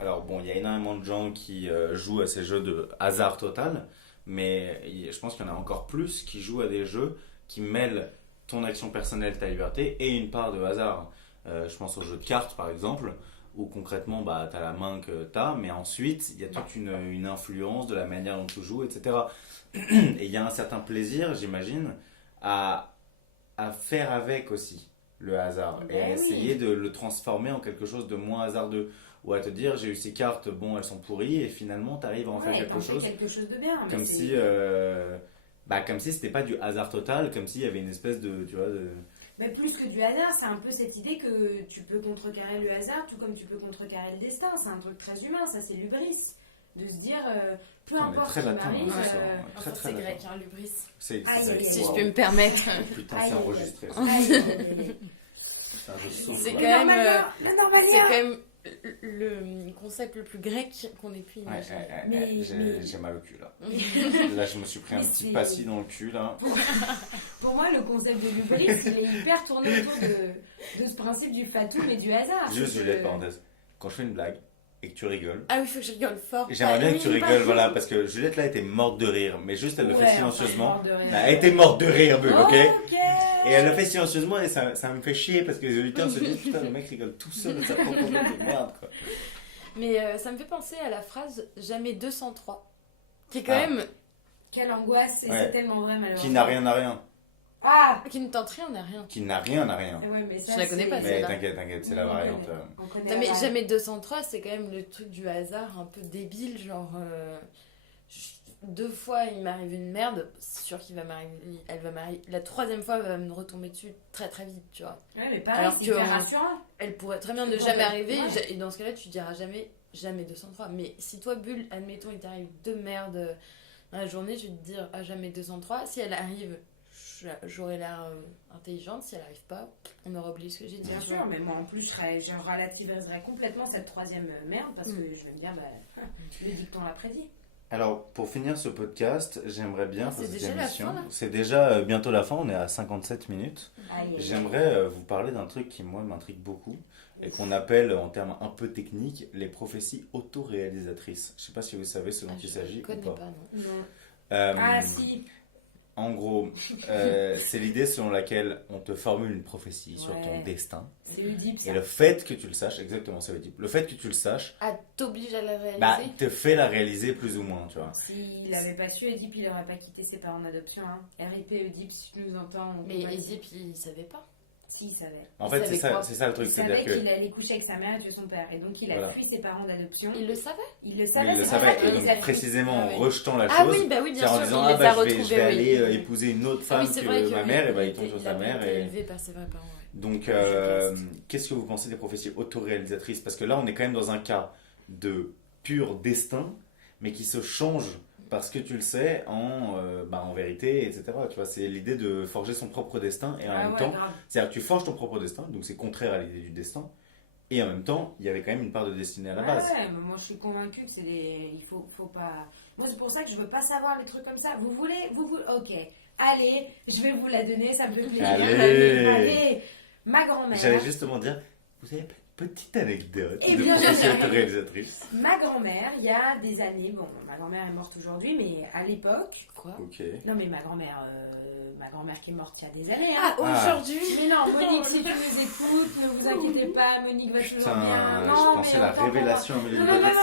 Alors bon, il y a énormément de gens qui jouent à ces jeux de hasard total, mais je pense qu'il y en a encore plus qui jouent à des jeux qui mêlent ton action personnelle, ta liberté et une part de hasard. Je pense aux jeux de cartes par exemple, où concrètement bah, tu as la main que tu as, mais ensuite il y a toute une influence de la manière dont tu joues, etc. Et il y a un certain plaisir, j'imagine, à faire avec aussi le hasard et à essayer de le transformer en quelque chose de moins hasardeux. Ou à te dire, j'ai eu ces cartes, bon, elles sont pourries, et finalement, tu arrives à en faire quelque chose. De bien. Comme si, comme si c'était pas du hasard total, comme s'il y avait une espèce de, tu vois, de... Mais plus que du hasard, c'est un peu cette idée que tu peux contrecarrer le hasard, tout comme tu peux contrecarrer le destin. C'est un truc très humain, ça c'est l'hubris. De se dire, peu importe ce qui m'arrive... C'est grec, hein, l'hubris. C'est si je peux me permettre. Putain, c'est enregistré. C'est quand même le concept le plus grec qu'on ait pu imaginer. J'ai mal au cul là. Là, je me suis pris un petit passis dans le cul là. Pour moi, le concept de l'hubris, il est hyper tourné autour de ce principe du fatum et du hasard. Juste, Juliette, parenthèse. Quand je fais une blague et que tu rigoles. Ah oui, il faut que je rigole fort. J'aimerais bien que tu rigoles, voilà, parce que Juliette là était morte de rire, mais juste elle le fait silencieusement. Elle était morte de rire, ok. Et elle le fait silencieusement et ça me fait chier parce que les auditeurs se disent putain, le mec rigole tout seul de sa propre blague de merde quoi. Mais ça me fait penser à la phrase jamais 203, qui est quand même. Quelle angoisse, et c'est tellement vrai malheureusement. Qui n'a rien n'a rien. Ah, qui ne tente rien n'a rien. Qui n'a rien n'a rien. Ouais, mais ça, je la connais pas. Mais t'inquiète, c'est la variante. Non, mais jamais 203, c'est quand même le truc du hasard un peu débile, genre. 2 fois il m'arrive une merde, c'est sûr qu'il va m'arriver, elle va m'arriver. La 3e fois elle va me retomber dessus très très vite, tu vois. Ouais, mais pareil, c'est hyper rassurant. Elle pourrait très bien ne jamais arriver, et dans ce cas-là tu diras jamais 203. Mais si toi, Bulle, admettons, il t'arrive 2 merdes dans la journée, je vais te dire jamais 203. Si elle arrive, j'aurais l'air intelligente. Si elle arrive pas, on aura oublié ce que j'ai dit. Bien sûr, mais moi en plus je relativiserais complètement cette 3e merde parce que je vais me dire, le dicton l'a prédit. Alors, pour finir ce podcast, j'aimerais bien c'est déjà émission. La fin, là. C'est déjà bientôt la fin, on est à 57 minutes. Aïe. J'aimerais vous parler d'un truc qui, moi, m'intrigue beaucoup et qu'on appelle, en termes un peu techniques, les prophéties autoréalisatrices. Je ne sais pas si vous savez ce dont il s'agit ou pas. Je connais pas, non. Si. En gros, c'est l'idée selon laquelle on te formule une prophétie sur ton destin. C'est Oedipe, ça. Et le fait que tu le saches, exactement, c'est Oedipe. Le fait que tu le saches, t'oblige à la réaliser. te fait la réaliser plus ou moins, tu vois. S'il n'avait pas su, Oedipe, il n'aurait pas quitté ses parents d'adoption. Hein. RIP Oedipe, si tu nous entends. Mais Oedipe, il savait pas. Si, il savait. En fait, c'est ça le truc. Il savait qu'il allait coucher avec sa mère et tuer son père. Et donc, il a fui ses parents d'adoption. Il le savait. Il le savait. Oui, il le savait. Et donc, précisément, en rejetant la chose, oui, bien sûr, en disant, je vais aller épouser une autre femme que ma mère, et il tombe sur sa mère. Il a été élevé par ses vrais parents. Donc, qu'est-ce que vous pensez des prophéties autoréalisatrices? Parce que là, on est quand même dans un cas de pur destin, mais qui se change parce que tu le sais en vérité, etc. Tu vois, c'est l'idée de forger son propre destin et en même temps, c'est-à-dire que tu forges ton propre destin, donc c'est contraire à l'idée du destin. Et en même temps, il y avait quand même une part de destinée à la base. Ouais, mais moi je suis convaincue que il faut pas. Moi c'est pour ça que je veux pas savoir les trucs comme ça. Vous voulez, ok. Allez, je vais vous la donner, ça me fait plaisir. Allez. Ma grand-mère. J'allais justement dire, vous avez une petite anecdote et de prophétie autoréalisatrice. Ma grand-mère, il y a des années, bon, ma grand-mère est morte aujourd'hui, mais à l'époque. Quoi? Ok. Non, mais ma grand-mère qui est morte il y a des années. Hein. Aujourd'hui. Mais non, Monique, si tu nous écoutes, ne vous inquiétez pas, Monique va toujours bien. Non, je pensais la révélation au milieu du podcast.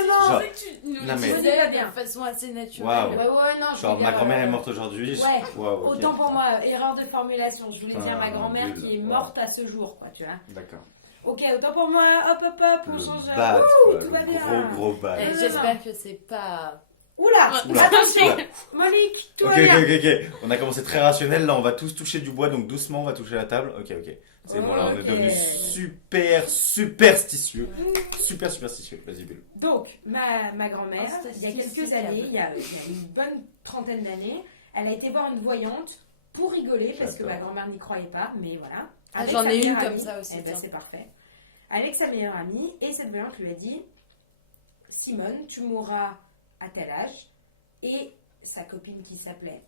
Non, mais tu dis de façon assez naturelle. Non, genre, ma grand-mère est morte aujourd'hui. Autant pour moi, erreur de formulation. Je voulais dire ma grand-mère qui est morte à ce jour, quoi, tu vois. D'accord. Ok, autant pour moi, hop, on change. Tout va bien. Gros bad. J'espère que c'est pas... Oula. Attention, Monique, tout va bien. Ok. On a commencé très rationnel, là on va tous toucher du bois, donc doucement on va toucher la table. Ok. C'est bon, là on est devenu super superstitieux. Super superstitieux, vas-y Bulle. Donc, ma grand-mère, il y a quelques années, il y a une bonne trentaine d'années, elle a été voir une voyante pour rigoler, parce que ma grand-mère n'y croyait pas, mais voilà. J'en ai une comme ça aussi. C'est parfait. Avec sa meilleure amie, et cette voyante lui a dit, Simone, tu mourras à tel âge, et sa copine qui s'appelait,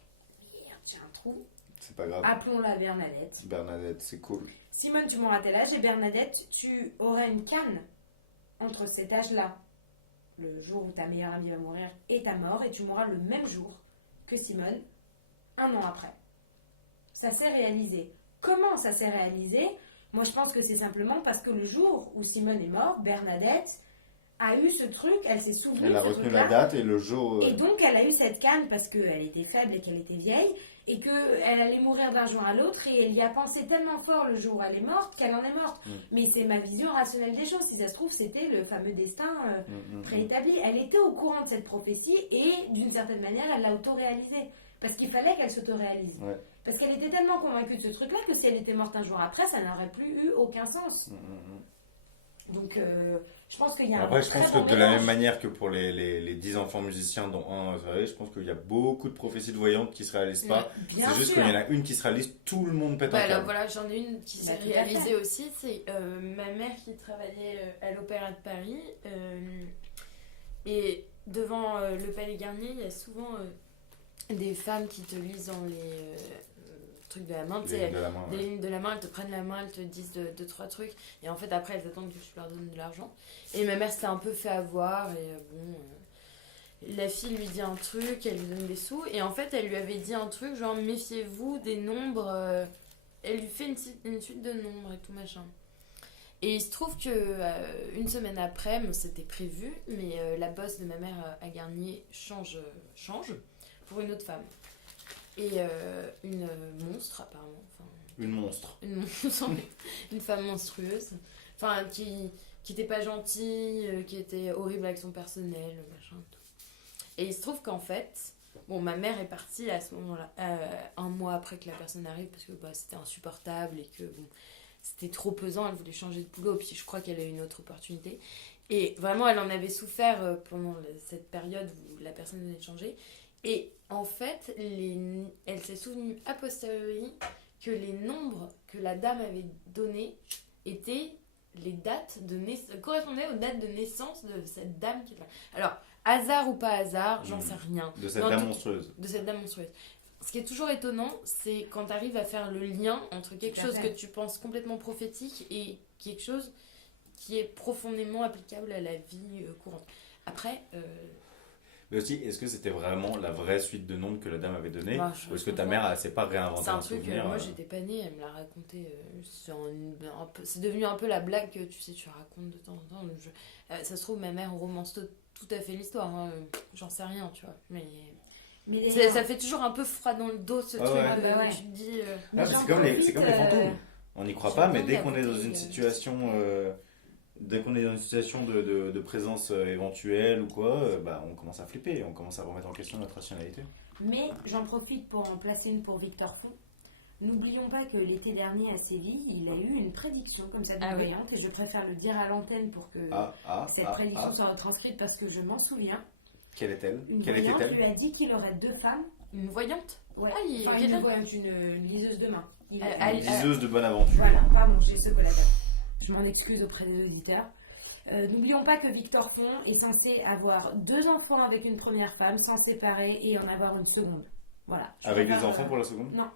j'ai un trou, c'est pas grave, appelons-la Bernadette. Bernadette, c'est cool. Simone, tu mourras à tel âge, et Bernadette, tu aurais une canne entre cet âge-là le jour où ta meilleure amie va mourir est ta mort et tu mourras le même jour que Simone, 1 an après. Ça s'est réalisé. Comment ça s'est réalisé ? Moi, je pense que c'est simplement parce que le jour où Simone est morte, Bernadette a eu ce truc, elle s'est souvenue Elle a de ce retenu truc-là. la date et le jour. Et donc, elle a eu cette canne parce qu'elle était faible et qu'elle était vieille et qu'elle allait mourir d'un jour à l'autre et elle y a pensé tellement fort le jour où elle est morte qu'elle en est morte. Mais c'est ma vision rationnelle des choses. Si ça se trouve, c'était le fameux destin préétabli. Elle était au courant de cette prophétie et d'une certaine manière, elle l'a auto-réalisée. Parce qu'il fallait qu'elle s'auto-réalise. Ouais. Parce qu'elle était tellement convaincue de ce truc-là que si elle était morte un jour après, ça n'aurait plus eu aucun sens. Donc, je pense qu'il y a Après, un je pense très que bon de la mélange. même manière que pour les 10 enfants musiciens, dont un je pense qu'il y a beaucoup de prophéties de voyantes qui se réalisent pas. Bien C'est juste sûr. qu'il y en a une qui se réalise, tout le monde pète un Bah, alors câble. voilà, j'en ai une qui s'est Bah, tout à réalisée fait. aussi. C'est ma mère qui travaillait à l'Opéra de Paris. Et devant le Palais Garnier, il y a souvent des femmes qui te lisent dans les trucs de la main. Tu Les sais, lignes de la main, des ouais. lignes de la main, elles te prennent la main, elles te disent deux, trois trucs. Et en fait, après, elles attendent que tu leur donnes de l'argent. Et ma mère s'était un peu fait avoir. Et la fille lui dit un truc, elle lui donne des sous. Et en fait, elle lui avait dit un truc genre méfiez-vous des nombres. Elle lui fait une suite de nombres et tout machin. Et il se trouve que une semaine après, bon, c'était prévu, mais la boss de ma mère à Garnier change pour une autre femme. Et une monstre apparemment. Enfin, Une monstre. une monstre, une femme monstrueuse. Enfin, qui était pas gentille, qui était horrible avec son personnel, machin. Tout. Et il se trouve qu'en fait, bon, ma mère est partie à ce moment-là, 1 mois après que la personne arrive, parce que c'était insupportable et que bon, c'était trop pesant, elle voulait changer de boulot, puis je crois qu'elle a eu une autre opportunité. Et vraiment, elle en avait souffert pendant cette période où la personne venait de changer. Et en fait, elle s'est souvenue a posteriori que les nombres que la dame avait donnés étaient les dates de naissance, correspondaient aux dates de naissance de cette dame qui est là. Alors, hasard ou pas hasard, j'en sais rien. De cette Mais en dame tout- monstrueuse. De cette dame monstrueuse. Ce qui est toujours étonnant, c'est quand tu arrives à faire le lien entre quelque Tout à chose fait. que tu penses complètement prophétique et quelque chose qui est profondément applicable à la vie courante. Après, Mais aussi, est-ce que c'était vraiment la vraie suite de nombres que la dame avait donnée Bah, je ou est-ce que ta comprends. mère, elle s'est pas réinventé c'est un truc, souvenir moi j'étais pas née, elle me l'a raconté. C'est devenu un peu la blague que tu sais, tu racontes de temps en temps. Ça se trouve, ma mère romance tout à fait l'histoire, hein, j'en sais rien, tu vois. Mais Mais ça fait toujours un peu froid dans le dos ce Ah truc. ouais. Bah ouais. Tu te dis. Ah, mais c'est comme c'est comme les fantômes. On n'y croit J'ai pas, mais entendu dès qu'on est dans raconter, une situation, dès qu'on est dans une situation de présence éventuelle ou quoi, bah, on commence à flipper, on commence à remettre en question notre rationalité. Mais j'en profite pour en placer une pour Victor Font. N'oublions pas que l'été dernier à Séville, il a eu une prédiction comme ça de Ah oui. voyante et je préfère le dire à l'antenne pour que cette Ah, prédiction ah. soit retranscrite parce que je m'en souviens. Quelle est-elle Une Quelle voyante lui était-elle a dit qu'il aurait 2 femmes. Une voyante. Ouais. Ah, il y a Enfin, quelqu'un- une voyante, une liseuse de main. Elle- Une liseuse de bonne aventure. Voilà, pardon, j'ai secoué la table. Je m'en excuse auprès des auditeurs. N'oublions pas que Victor Font est censé avoir 2 enfants avec une première femme, s'en séparer et en avoir une seconde. Voilà. Je Avec des préfère, enfants pour la seconde Non.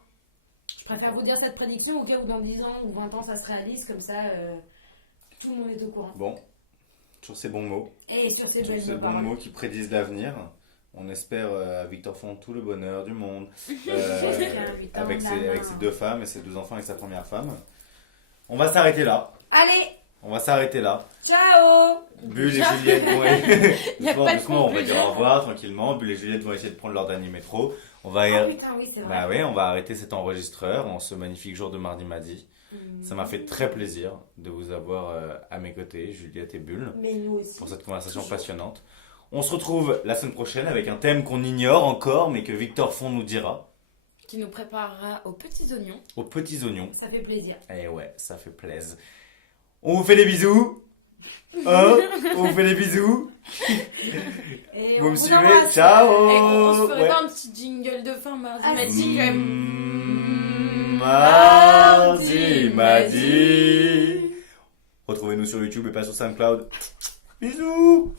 Je préfère vous dire cette prédiction au cas où dans 10 ans ou 20 ans ça se réalise, comme ça tout le monde est au courant. Bon, sur ces bons mots, Et sur ces sur belles ces bons paroles. mots qui prédisent l'avenir, on espère à Victor Font tout le bonheur du monde avec ses 2 femmes et ses 2 enfants avec sa première femme. On va s'arrêter là. Allez, On va s'arrêter là. ciao. Bulle et Déjà. Juliette vont Y a pas de doucement, on va dire conclusion. au revoir tranquillement. Bulle et Juliette vont essayer de prendre leur dernier métro. On va, Ah putain, oui, c'est vrai. bah ouais, on va arrêter cet enregistreur en ce magnifique jour de mardi. Ça m'a fait très plaisir de vous avoir à mes côtés, Juliette et Bulle, Mais nous aussi. pour cette conversation Toujours. passionnante. On se retrouve la semaine prochaine avec un thème qu'on ignore encore, mais que Victor Font nous dira. Qui nous préparera aux petits oignons. Aux petits oignons. Ça fait plaisir. Eh ouais, ça fait plaisir. On vous fait des bisous. Hein, on vous fait des bisous. Et Vous on me vous suivez. embrasse. Ciao. Et on se ferait Ouais. pas un petit jingle de fin, mardi Ah, m'a si. dit quand même. Mardi m'a dit. Retrouvez-nous sur YouTube et pas sur SoundCloud. Bisous.